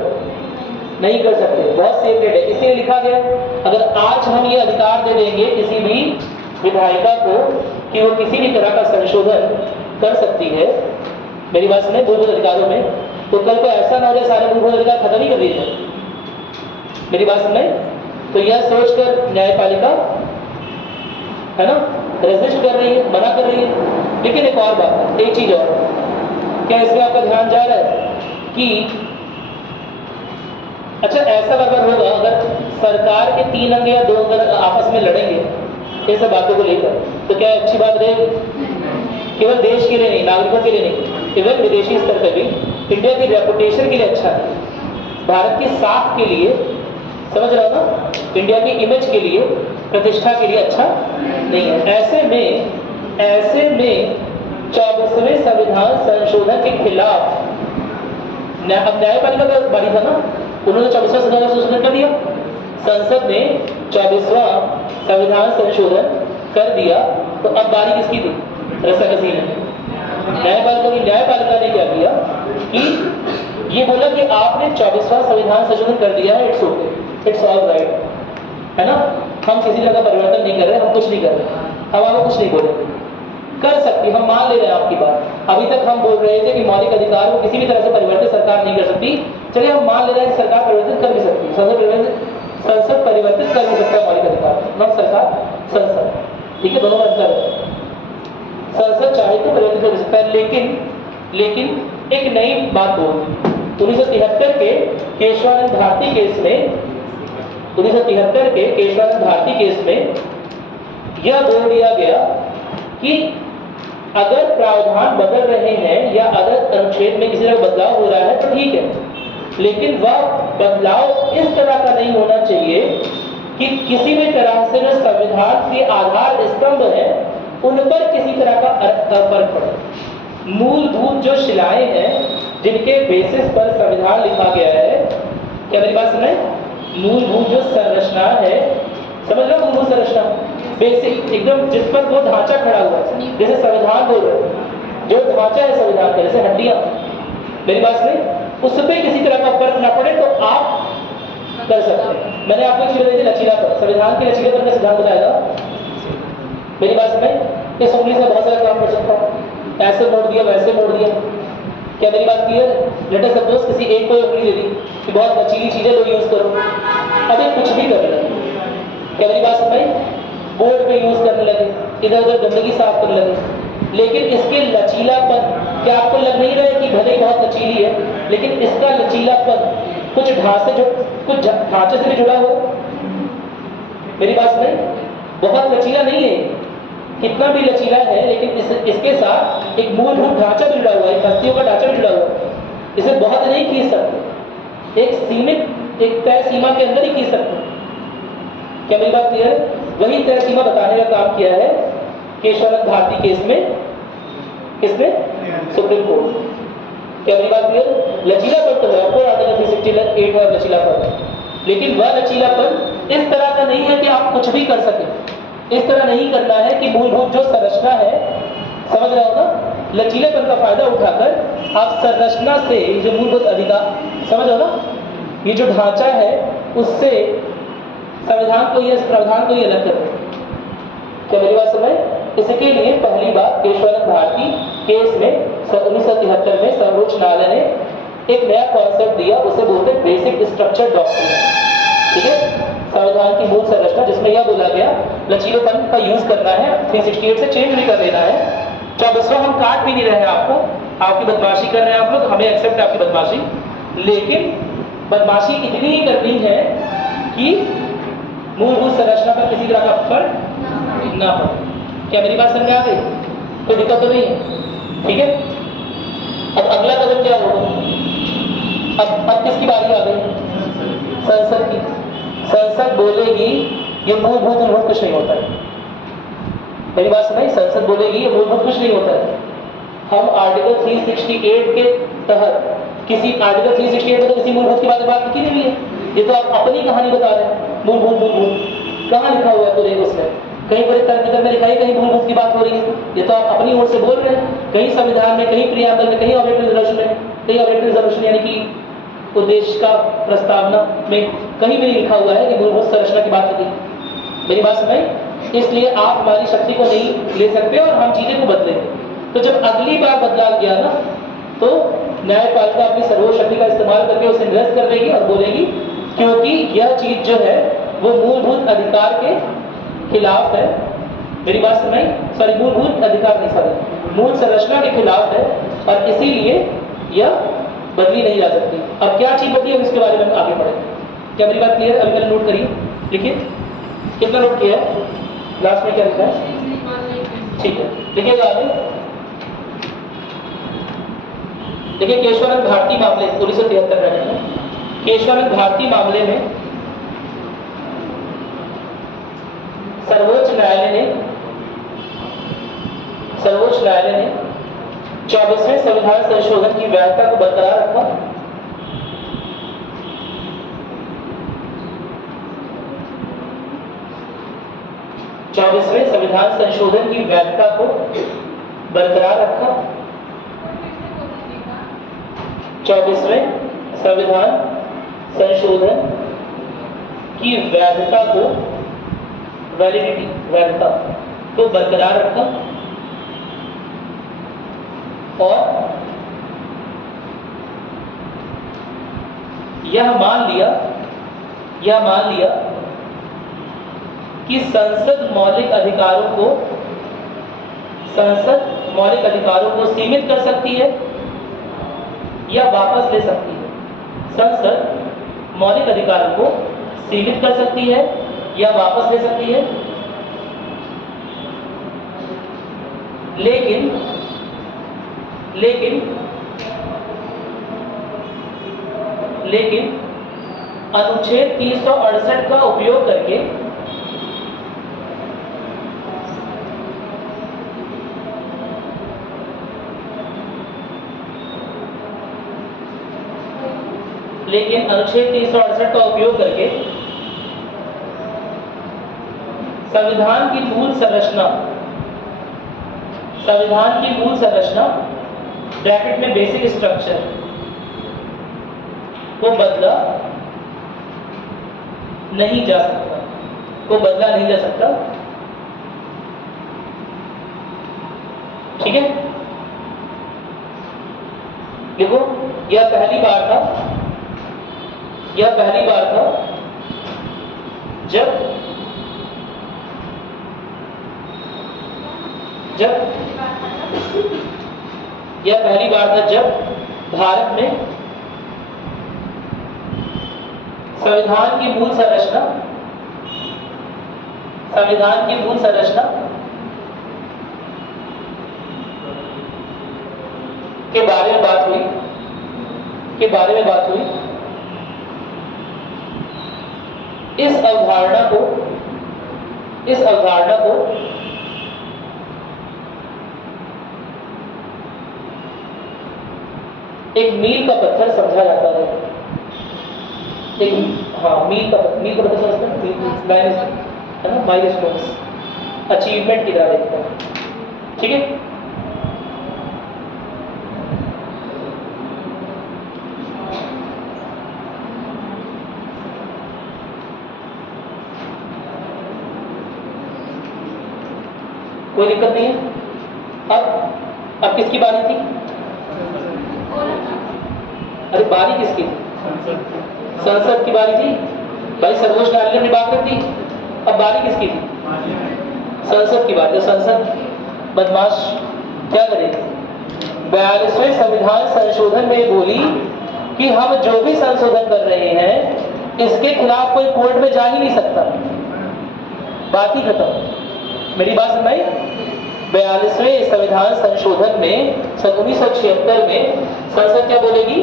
नहीं कर सकते, बहुत सेक्रेट है। इसीलिए लिखा गया अगर आज हम ये अधिकार दे देंगे किसी भी विधायिका को कि वो किसी भी तरह का संशोधन कर सकती है, मेरी बात सुने, मूलभूत अधिकारों में, तो कल को ऐसा ना हो जाए सारे मूलभूत अधिकार खत्म ही कर दिए जाए। मेरी बात सुने, तो यह सोचकर न्यायपालिका है ना रेजिस्ट कर रही है, मना कर रही है। लेकिन एक और बात, एक चीज और, क्या इसमें आपका ध्यान जा रहा है कि अच्छा ऐसा अगर होगा, अगर सरकार के 3 अंग या 2 अंग आपस में लड़ेंगे इन सब बातों को लेकर, तो क्या अच्छी बात रहेगी? केवल देश के लिए नहीं, नागरिकों के लिए नहीं, इवन विदेशी स्तर पर भी इंडिया की रेपुटेशन के लिए अच्छा है, भारत की साख के लिए, समझ रहा हो ना, इंडिया की इमेज के लिए, प्रतिष्ठा के लिए अच्छा नहीं है। ऐसे में 24वें संविधान संशोधन के खिलाफ अब न्यायपालिका का बारी था ना, उन्होंने 24वां संविधान संशोधन कर दिया, संसद ने 24वां संविधान संशोधन कर दिया, तो अब बारी किसकी थी, रस्साकसी ने, न्यायपालिका ने क्या किया कि ये बोला कि आपने 24वां संविधान संशोधन कर दिया है, it's okay, it's all right, है ना, हम किसी तरह का परिवर्तन नहीं कर रहे, हम कुछ नहीं कर रहे, हम आपको कुछ नहीं बोले, कर सकती, हम मान ले रहे हैं आपकी बात। अभी तक हम बोल रहे थे कि मौलिक अधिकार को किसी भी तरह से परिवर्तित सरकार नहीं कर सकती, चलिए हम मान ले रहे हैं कि सरकार परिवर्तित कर भी सकती है, संसद परिवर्तित कर भी सकता है मौलिक अधिकार, नॉट सरकार, संसद, ठीक है, दोनों में अंतर है। संसद चाहे तो परिवर्तित कर सकता है, लेकिन एक नई बात बोल 1973 के केशवानंद भारती केस में, 1973 के केशवानंद भारती केस में यह बोल दिया गया कि अगर प्रावधान बदल रहे हैं या अगर अनुच्छेद में किसी तरह बदलाव हो रहा है तो ठीक है, लेकिन वह बदलाव इस तरह का नहीं होना चाहिए कि किसी भी तरह से जो संविधान के आधार स्तंभ है उन पर किसी तरह का फर्क पड़े। मूलभूत जो शिलाएं हैं जिनके बेसिस पर संविधान लिखा गया है, क्या मेरी बात सुन रहे हैं? मूलभूत जो संरचना है, समझ लो, मूलभूत संरचना बेसिक एकदम जिस पर वो ढांचा खड़ा हुआ है, जैसे संविधान बोल रहे, जो ढांचा है संविधान का, जैसे हड्डियां, मेरी बात सुनिए, उस पर किसी तरह का फर्क ना पड़े तो आप कर सकते हैं। मैंने आपको एक चीज बताई थी, लचीलापन, संविधान के लचीलेपन का सिद्धांत बताया था, मेरी बात सुनिए, इस उंगली से बहुत सारा काम कर सकता हूँ, ऐसे मोड़ दिया वैसे मोड़ दिया, क्या मेरी बात क्लियर है? लेट अस सपोज किसी एक को उंगली दे दी कि बहुत लचीली चीजें लो यूज करो, अभी कुछ भी कर लगे, क्या मेरी बात सुनाई, बोर्ड पे यूज करने लगे, इधर उधर गंदगी साफ करने लगे, लेकिन इसके लचीलापन, क्या आपको लग नहीं रहा है कि भले बहुत लचीली है, लेकिन इसका लचीलापन कुछ ढांचे से भी जुड़ा हो? मेरी बात सुनाई, बहुत लचीला नहीं है, कितना भी लचीला है, लेकिन इसके साथ एक मूलभूत ढांचा भी जुड़ा हुआ है, हस्तियों का ढांचा भी जुड़ा हुआ है, इसे बहुत नहीं खींच सकते, एक सीमित, एक तय सीमा के अंदर ही खींच सकते। क्या मेरी बात क्लियर है? वही तय सीमा बताने का काम किया है केशवानंद भारती केस में, किसने? Supreme court. क्या मेरी बात क्लियर? लचीलापन तो है, आपको आर्टिकल 368 में लचीलापन, लेकिन वह लचीलापन इस तरह का नहीं है कि आप कुछ भी कर सके, इस तरह नहीं करना है कि मूलभूत जो संरचना है, समझ रहे हो ना, लचीलेपन का फायदा उठाकर आप संरचना से जो मूलभूत अधिकार, समझ रहे हो ना, ये जो ढांचा है उससे संविधान को, ये प्रावधान को ये अलग कर दे। क्या मेरी बात समझ? इसके लिए पहली बात केशवानंद भारती केस में 1973 में सर्वोच्च न्यायालय ने एक नया कॉन्सेप्ट दिया, उसे बोलते हैं बेसिक स्ट्रक्चर डॉक्ट्रिन, ठीक है, संविधान की मूल संरचना, जिसमें यह बोला गया लचीलेपन का यूज करना है, 368 से चेंज भी कर देना है। 24वां हम काट भी नहीं रहे हैं आपको, आपकी बदमाशी कर रहे हैं आप लोग, हमें एक्सेप्ट है आपकी बदमाशी, लेकिन बदमाशी इतनी ही करनी है कि मूलभूत संरचना पर किसी तरह का फर्क ना पड़े। क्या मेरी बात समझ में आ गई? कोई दिक्कत तो नहीं है? ठीक है, अब अगला कदम क्या होगा? अब किसकी बारी आ गई? संसद की। संसद बोलेगी ये मूलभूत कुछ नहीं होता है, मेरी बात सुनाई, संसद बोलेगी ये मूलभूत कुछ नहीं होता है। हम आर्टिकल 368 के तहत किसी आर्टिकल 368 में तो किसी मूलभूत की बात की नहीं है, ये तो आप अपनी कहानी बता रहे हैं। मूलभूत कहाँ लिखा हुआ है? तो नहीं, उसमें कहीं पर तर्क में लिखा है, कहीं मूलभूत की बात हो रही है, ये तो आप अपनी ओर से बोल रहे हैं, कहीं संविधान में, कहीं प्रियम्बल में, कहीं ऑब्जेक्टिव रिजर्वेशन में, कहीं ऑब्जेक्टिव रिजर्वेशन यानी कि उद्देश्य का प्रस्तावना में कहीं भी नहीं लिखा हुआ है कि मूलभूत संरचना की बात होगी। मेरी बात समझ? इसलिए आप हमारी शक्ति को नहीं ले सकते और हम चीजें को बदलेंगे। तो जब अगली बार बदलाव किया ना, तो न्यायपालिका अपनी सर्वोच्च शक्ति का इस्तेमाल करके उसे निरस्त कर देगी और बोलेगी क्योंकि यह चीज जो है वो मूलभूत अधिकार के खिलाफ है। मेरी बात सुनाई, सॉरी, मूलभूत अधिकार नहीं, सॉरी, मूल संरचना के खिलाफ है और इसीलिए यह बदली नहीं जा सकती। अब क्या चीज बदली है इसके बारे में आगे बढ़े। क्या मेरी बात क्लियर? अभी मैंने नोट करिए, लिखिए, कितना नोट किया है? लास्ट में क्या लिखा है? ठीक है, लिखिएगा आगे। देखिए, केशवानंद भारती मामले 1973 में, केशवानंद भारती मामले में सर्वोच्च न्यायालय ने 24वें संविधान संशोधन की वैधता को बरकरार रखा। चौबीसवें संविधान संशोधन की वैधता को बरकरार रखा। 24वें संविधान संशोधन की वैधता को वैधता को बरकरार रखा और यह मान लिया कि संसद मौलिक अधिकारों को सीमित कर सकती है या वापस ले सकती है। संसद मौलिक अधिकारों को सीमित कर सकती है या वापस ले सकती है, लेकिन अनुच्छेद 368 का उपयोग करके संविधान की मूल संरचना ब्रैकेट में बेसिक स्ट्रक्चर को बदला नहीं जा सकता। ठीक है, देखो यह पहली बार था जब भारत में संविधान की मूल संरचना के बारे में बात हुई इस अवधारणा को एक मील का पत्थर समझा जाता है। मील का पत्थर समझते हैं, है ना, माइलस्टोन्स, अचीवमेंट की तरह देखता है। ठीक है, कोई दिक्कत नहीं है। अब किसकी बारी थी? अरे बारी किसकी थी? संसद की बारी थी भाई, सर्वोच्च न्यायालय ने बात कर दी। अब बारी किसकी थी? संसद की बारी। तो संसद बदमाश क्या करे? 42वें संविधान संशोधन में बोली कि हम जो भी संशोधन कर रहे हैं इसके खिलाफ कोई कोर्ट में जा ही नहीं सकता। बात ही खत्म। मेरी बात सुनाई? 42वें संविधान संशोधन में सन 1976 में संसद क्या बोलेगी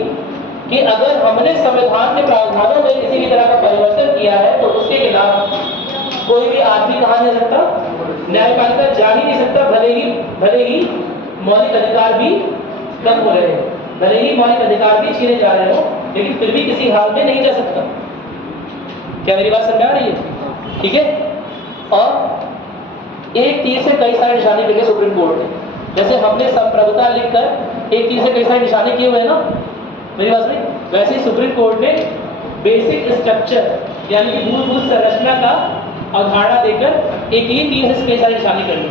कि अगर हमने संविधान के प्रावधानों में किसी भी तरह का परिवर्तन किया है तो उसके खिलाफ कोई भी आदमी कहा नहीं सकता, न्यायपालिका जा ही नहीं सकता, भले ही मौलिक अधिकार भी कम हो रहे हो, भले ही मौलिक अधिकार भी छीने जा रहे हो, लेकिन फिर भी किसी हाल में नहीं जा सकता। क्या मेरी बात समझ आ रही है? ठीक है। और एक तीर से कई सारे निशाने मिले सुप्रीम कोर्ट ने, जैसे हमने संप्रभुता लिखकर एक तीर से कई सारे निशाने किए हुए ना, मेरी बात सुनिए, वैसे ही सुप्रीम कोर्ट ने बेसिक स्ट्रक्चर यानी कि मूलभूत संरचना का अवधारणा देकर एक ही तीर से कई सारे निशाने कर ली।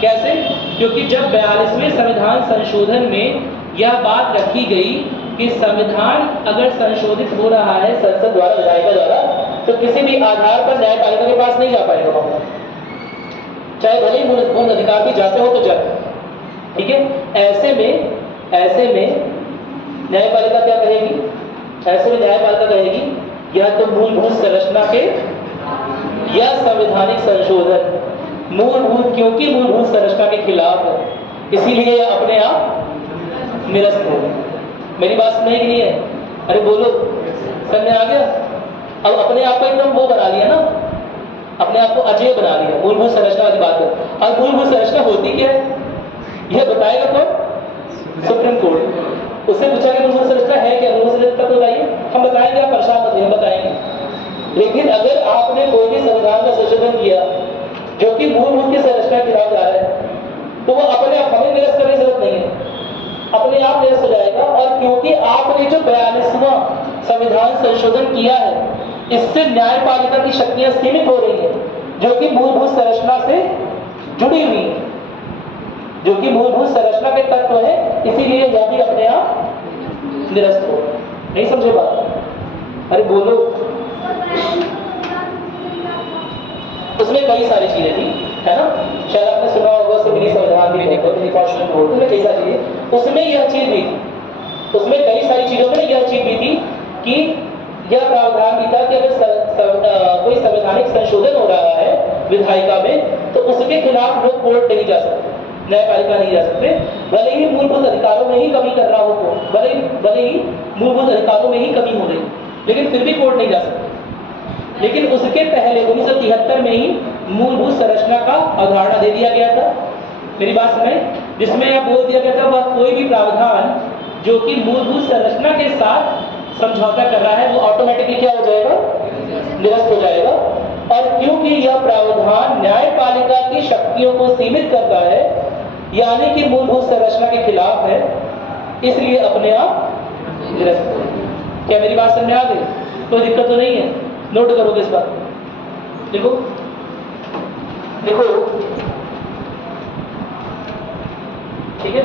कैसे? क्योंकि जब 42वें संविधान संशोधन में यह बात रखी गई कि संविधान अगर संशोधित हो रहा है संसद द्वारा, विधायिका द्वारा, तो किसी भी आधार पर न्यायपालिका के पास नहीं जा पाएगा मामला, चाहे भले ही मूल अधिकार भी जाते हो तो जाते। ठीक है। ऐसे में न्यायपालिका क्या कहेगी? ऐसे में न्यायपालिका कहेगी या तो मूलभूत संरचना के या संवैधानिक संशोधन, क्योंकि मूलभूत संरचना के खिलाफ है, इसीलिए यह अपने आप निरस्त हो। मेरी बात समझ नहीं है? अरे बोलो, समझ आ गया? अब अपने आप को एकदम वो बना लिया ना, अपने आप को अजय बना लिया मूलभूत संरचना की बात को। अब मूलभूत संरचना होती क्या है यह बताएगा कौन? Supreme court. उससे पूछा कि मूलभूत संरचना है क्या? मूलभूत संरचना तो बताइए। हम बताएंगे, आप परेशान मत होइए, हम बताएंगे। लेकिन अगर आपने कोई भी संविधान का संशोधन किया जो कि मूलभूत की संरचना के खिलाफ जा रहा है, तो वो अपने आप हमें निरस्त करने की जरूरत नहीं है, अपने आप निरस्त हो जाएगा। और क्योंकि आपने जो 42वां संविधान संशोधन किया है, इससे न्यायपालिका की शक्तियां सीमित हो रही हैं, जो कि मूलभूत संरचना से जुड़ी हुई है, जो कि मूलभूत संरचना के तत्व है, इसीलिए यह भी अपने आप निरस्त हो। नहीं समझे बात? अरे बोलो। उसमें कई सारी चीजें थी, है ना? शायद आपने सुना होगा मिनी संविधान भी देखो, उसमें कई सारी चीजें, उसमें यह चीज भी थी, उसमें कई सारी चीजों में यह चीज भी थी कि यह प्रावधान भी था कि अगर कोई संवैधानिक संशोधन हो रहा है विधायिका में, तो उसके खिलाफ लोग कोर्ट नहीं जा सकते, न्यायपालिका नहीं जा सकते, भले ही मूलभूत अधिकारों में ही कमी कर रहा हो कोर्ट, भले ही मूलभूत अधिकारों में ही कमी हो रही, लेकिन फिर भी कोर्ट नहीं जा सकते। लेकिन उसके पहले 1973 में ही मूलभूत संरचना का अवधारणा दे दिया गया था, मेरी बात सुनाई, जिसमें यह बोल दिया गया था वह कोई भी प्रावधान जो कि मूलभूत संरचना के साथ समझौता कर रहा है, वो ऑटोमेटिकली क्या हो जाएगा? निरस्त हो जाएगा। और क्योंकि यह प्रावधान न्यायपालिका की शक्तियों को सीमित करता है, यानी कि मूलभूत संरचना के खिलाफ है, इसलिए अपने आप निरस्त हो। क्या मेरी बात समझ में आ गई? कोई दिक्कत तो नहीं है? नोट करोगे इस बात? देखो देखो, ठीक है,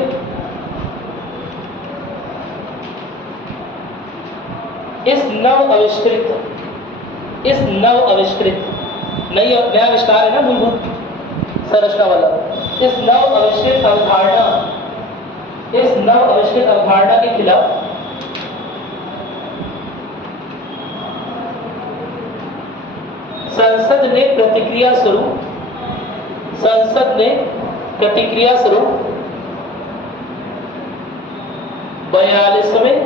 इस नव आविष्कृत नया आविष्कार है ना मूलभूत संरचना वाला, इस नव आविष्कृत अवधारणा के खिलाफ संसद ने प्रतिक्रिया स्वरूप 42वें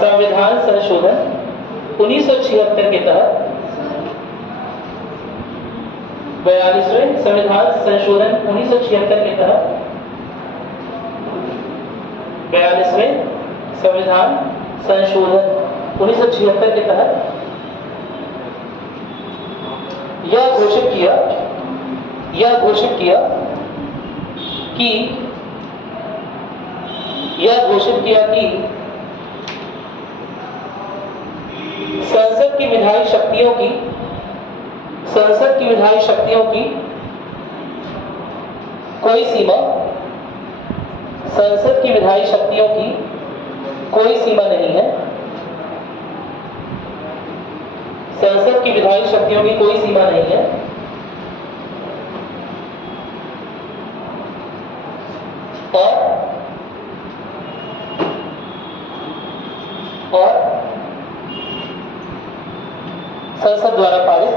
संविधान संशोधन 1976 के तहत 42वें संविधान संशोधन 1976 के तहत 42वें संविधान संशोधन 1976 के तहत यह घोषित किया कि संसद की विधायी शक्तियों की कोई सीमा, संसद की विधायी शक्तियों की कोई सीमा नहीं है, संसद की विधायी शक्तियों की कोई सीमा नहीं है, और संसद द्वारा पारित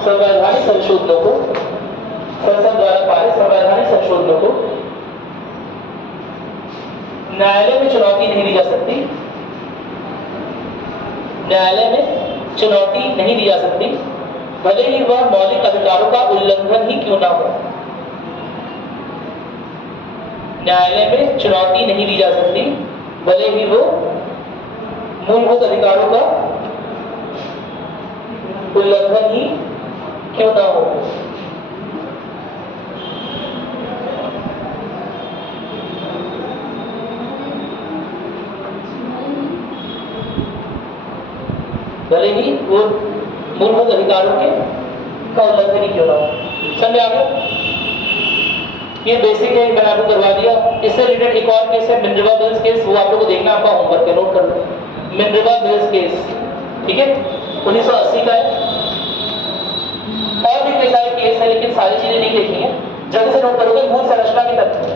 संवैधानिक संशोधनों को न्यायालय में चुनौती नहीं दी जा सकती, भले ही वह मौलिक अधिकारों का उल्लंघन ही क्यों ना हो। न्यायालय में चुनौती नहीं दी जा सकती, भले ही वो मूलभूत अधिकारों का उल्लंघन ही क्यों ना हो। भले ही वो मूलभूत अधिकारों के का उल्लंघन ही क्यों ना हो। समझ आ गया? ये बेसिक है, मैंने आपको करवा दिया। इससे रिलेटेड एक और केस है, मिनर्वा मिल्स केस, वो आप लोगों को देखना, आपका होमवर्क है, नोट कर लो। मिनर्वा मिल्स केस, ठीक है, 1980 का है। और भी कई सारे केस है, लेकिन सारी चीजें नहीं देखनी है, जल्दी से नोट करोगे। मूल संरचना के तत्व,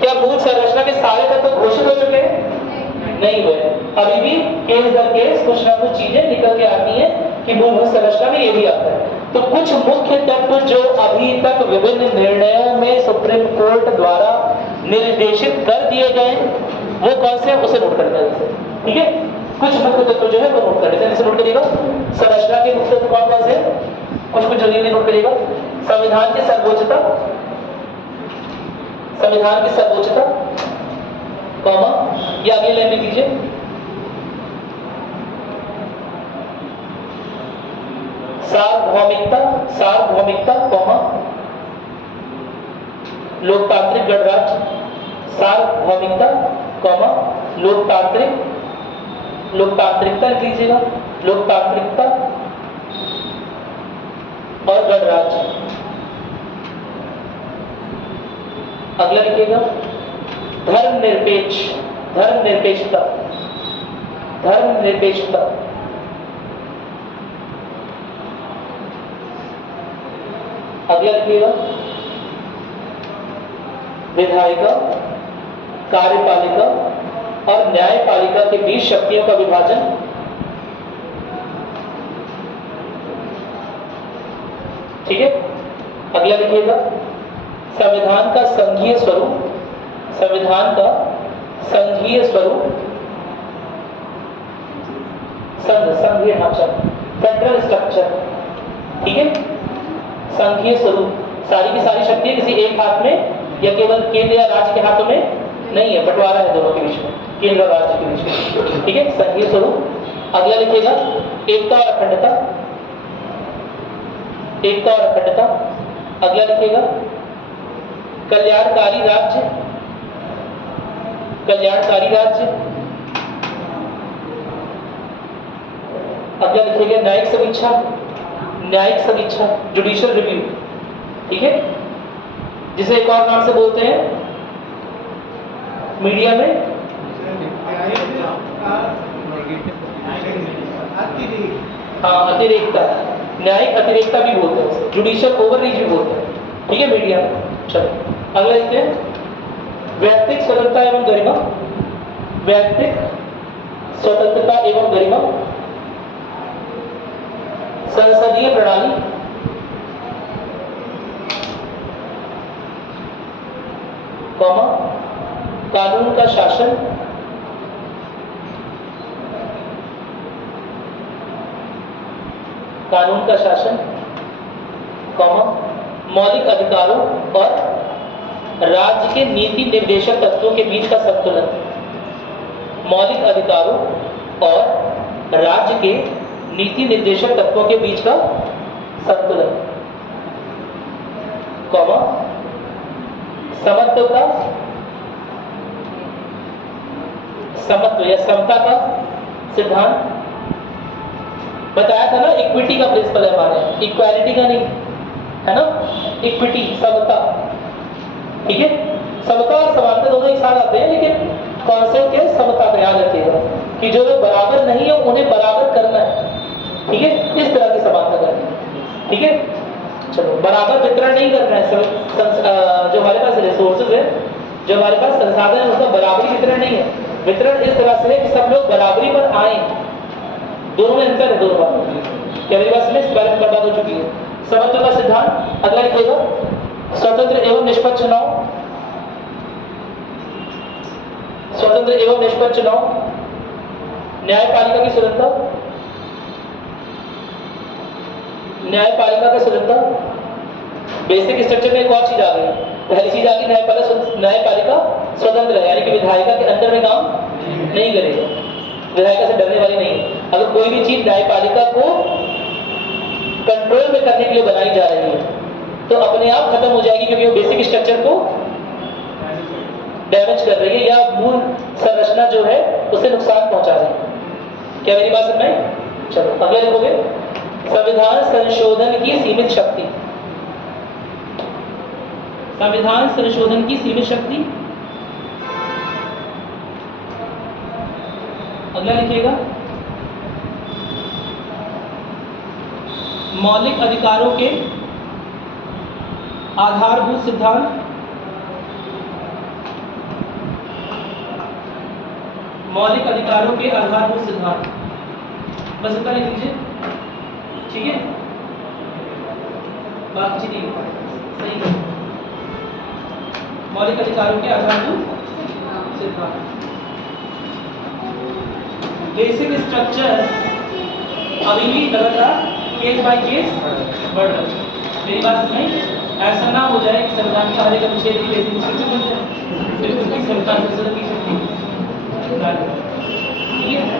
क्या मूल संरचना के सारे तत्व घोषित हो चुके हैं? नहीं हुए, अभी भी केस दर केस कुछ ना कुछ चीजें निकल के आती हैं कि मूलभूत संरचना में ये भी आता है। तो कुछ मुख्य तत्व जो अभी तक विभिन्न निर्णयों में सुप्रीम कोर्ट द्वारा निर्देशित कर दिए गए, वो कौन से हैं उसे नोट कर लेते हैं, ठीक है। कुछ मुख्य तत्व जो है वो नोट कर लेते हैं, जैसे नोट करिएगा संरचना के मुख्य तत्व कौन कौन से हैं, कुछ जल्दी नोट करिएगा। संविधान की सर्वोच्चता, कॉमा, ये आगे लाइन में लीजिए, सार्वभौमिकता, कॉमा, लोकतांत्रिक गणराज्य, सार्वभौमिकता, कॉमा लोकतांत्रिकता लिख लीजिएगा, लोकतांत्रिकता और गणराज्य। अगला लिखिएगा धर्मनिरपेक्षता। अगला लिखिएगा विधायिका, कार्यपालिका और न्यायपालिका के बीच शक्तियों का विभाजन। ठीक है। अगला लिखिएगा संविधान का संघीय स्वरूप, संघीय ढांचा, फेडरल स्ट्रक्चर। ठीक है। संघीय स्वरूप, सारी की सारी शक्तियां किसी एक हाथ में या केवल केंद्र या राज्य के हाथों में नहीं है, बंटवारा है दोनों के बीच में, केंद्र और राज्य के बीच में। ठीक है, संघीय स्वरूप। अगला लिखिएगा एकता और अखंडता। अगला लिखिएगा कल्याणकारी राज्य। अगला लिखिएगा न्यायिक समीक्षा, जुडिशियल रिव्यू। ठीक है, जिसे एक और नाम से बोलते हैं मीडिया में अतिरेकता, न्यायिक अतिरेकता भी बोलते हैं, जुडिशियल ओवररीच भी बोलते हैं। ठीक है, मीडिया में। चलो अगला लिखते हैं व्यक्तिक स्वतंत्रता एवं गरिमा, संसदीय प्रणाली, कॉमा कानून का शासन, कॉमा मौलिक अधिकारों और राज्य के नीति निर्देशक तत्वों के बीच का संतुलन। मौलिक अधिकारों और राज्य के नीति निर्देशक तत्वों के बीच का संतुलन, कॉमा समत्व या समता का सिद्धांत। बताया था ना, इक्विटी का प्रिंसिपल है हमारे, इक्वालिटी का नहीं है ना, इक्विटी, समता। ठीक है, समता और समानता दोनों एक साथ आते हैं, लेकिन कॉन्सेप्ट है समता का, याद रखिएगा कि जो लोग बराबर नहीं है उन्हें बराबर करना है। ठीक है, इस तरह की समानता करनी है। ठीक है, चलो बराबर वितरण नहीं करना है, जो हमारे पास रिसोर्सेज है, जो हमारे पास संसाधन है, उसका बराबरी वितरण नहीं है। वितरण इस तरह से है कि सब लोग बराबरी पर आए, दोनों में अंतर है, दोनों बात। क्या मेरी बात समझ? इस बारे में बर्बाद हो चुकी है समत्व का सिद्धांत। अगला लिखिएगा स्वतंत्र एवं निष्पक्ष चुनाव, न्यायपालिका की स्वतंत्रता, बेसिक स्ट्रक्चर में एक और चीज आ गई। पहली चीज आ गई न्यायपालिका स्वतंत्र है, यानी कि विधायिका के अंदर में काम नहीं करेगा, विधायिका से डरने वाली नहीं है। अगर कोई भी चीज न्यायपालिका को कंट्रोल में करने के लिए बनाई जा रही है तो अपने आप खत्म हो जाएगी, क्योंकि वो बेसिक स्ट्रक्चर को डैमेज कर रही है या मूल संरचना जो है उसे नुकसान पहुंचा रही है। क्या मेरी बात समझ में? चलो अगले लिखोगे संविधान संशोधन की सीमित शक्ति। अगला लिखिएगा मौलिक अधिकारों के आधारभूत सिद्धांत। बस इतना लिख लीजिए। ठीक है, बात अच्छी नहीं सही है। मौलिक अधिकारों के आधारभूत सिद्धांत, बेसिक स्ट्रक्चर अभी भी लगातार केस बाय केस बढ़ रहा है। मेरी बात समझ? ऐसा ना हो जाए कि संविधान का हर एक अनुच्छेद की बेसिक स्ट्रक्चर बन जाए, बिल्कुल संविधान संशोधन की शक्ति। ठीक है,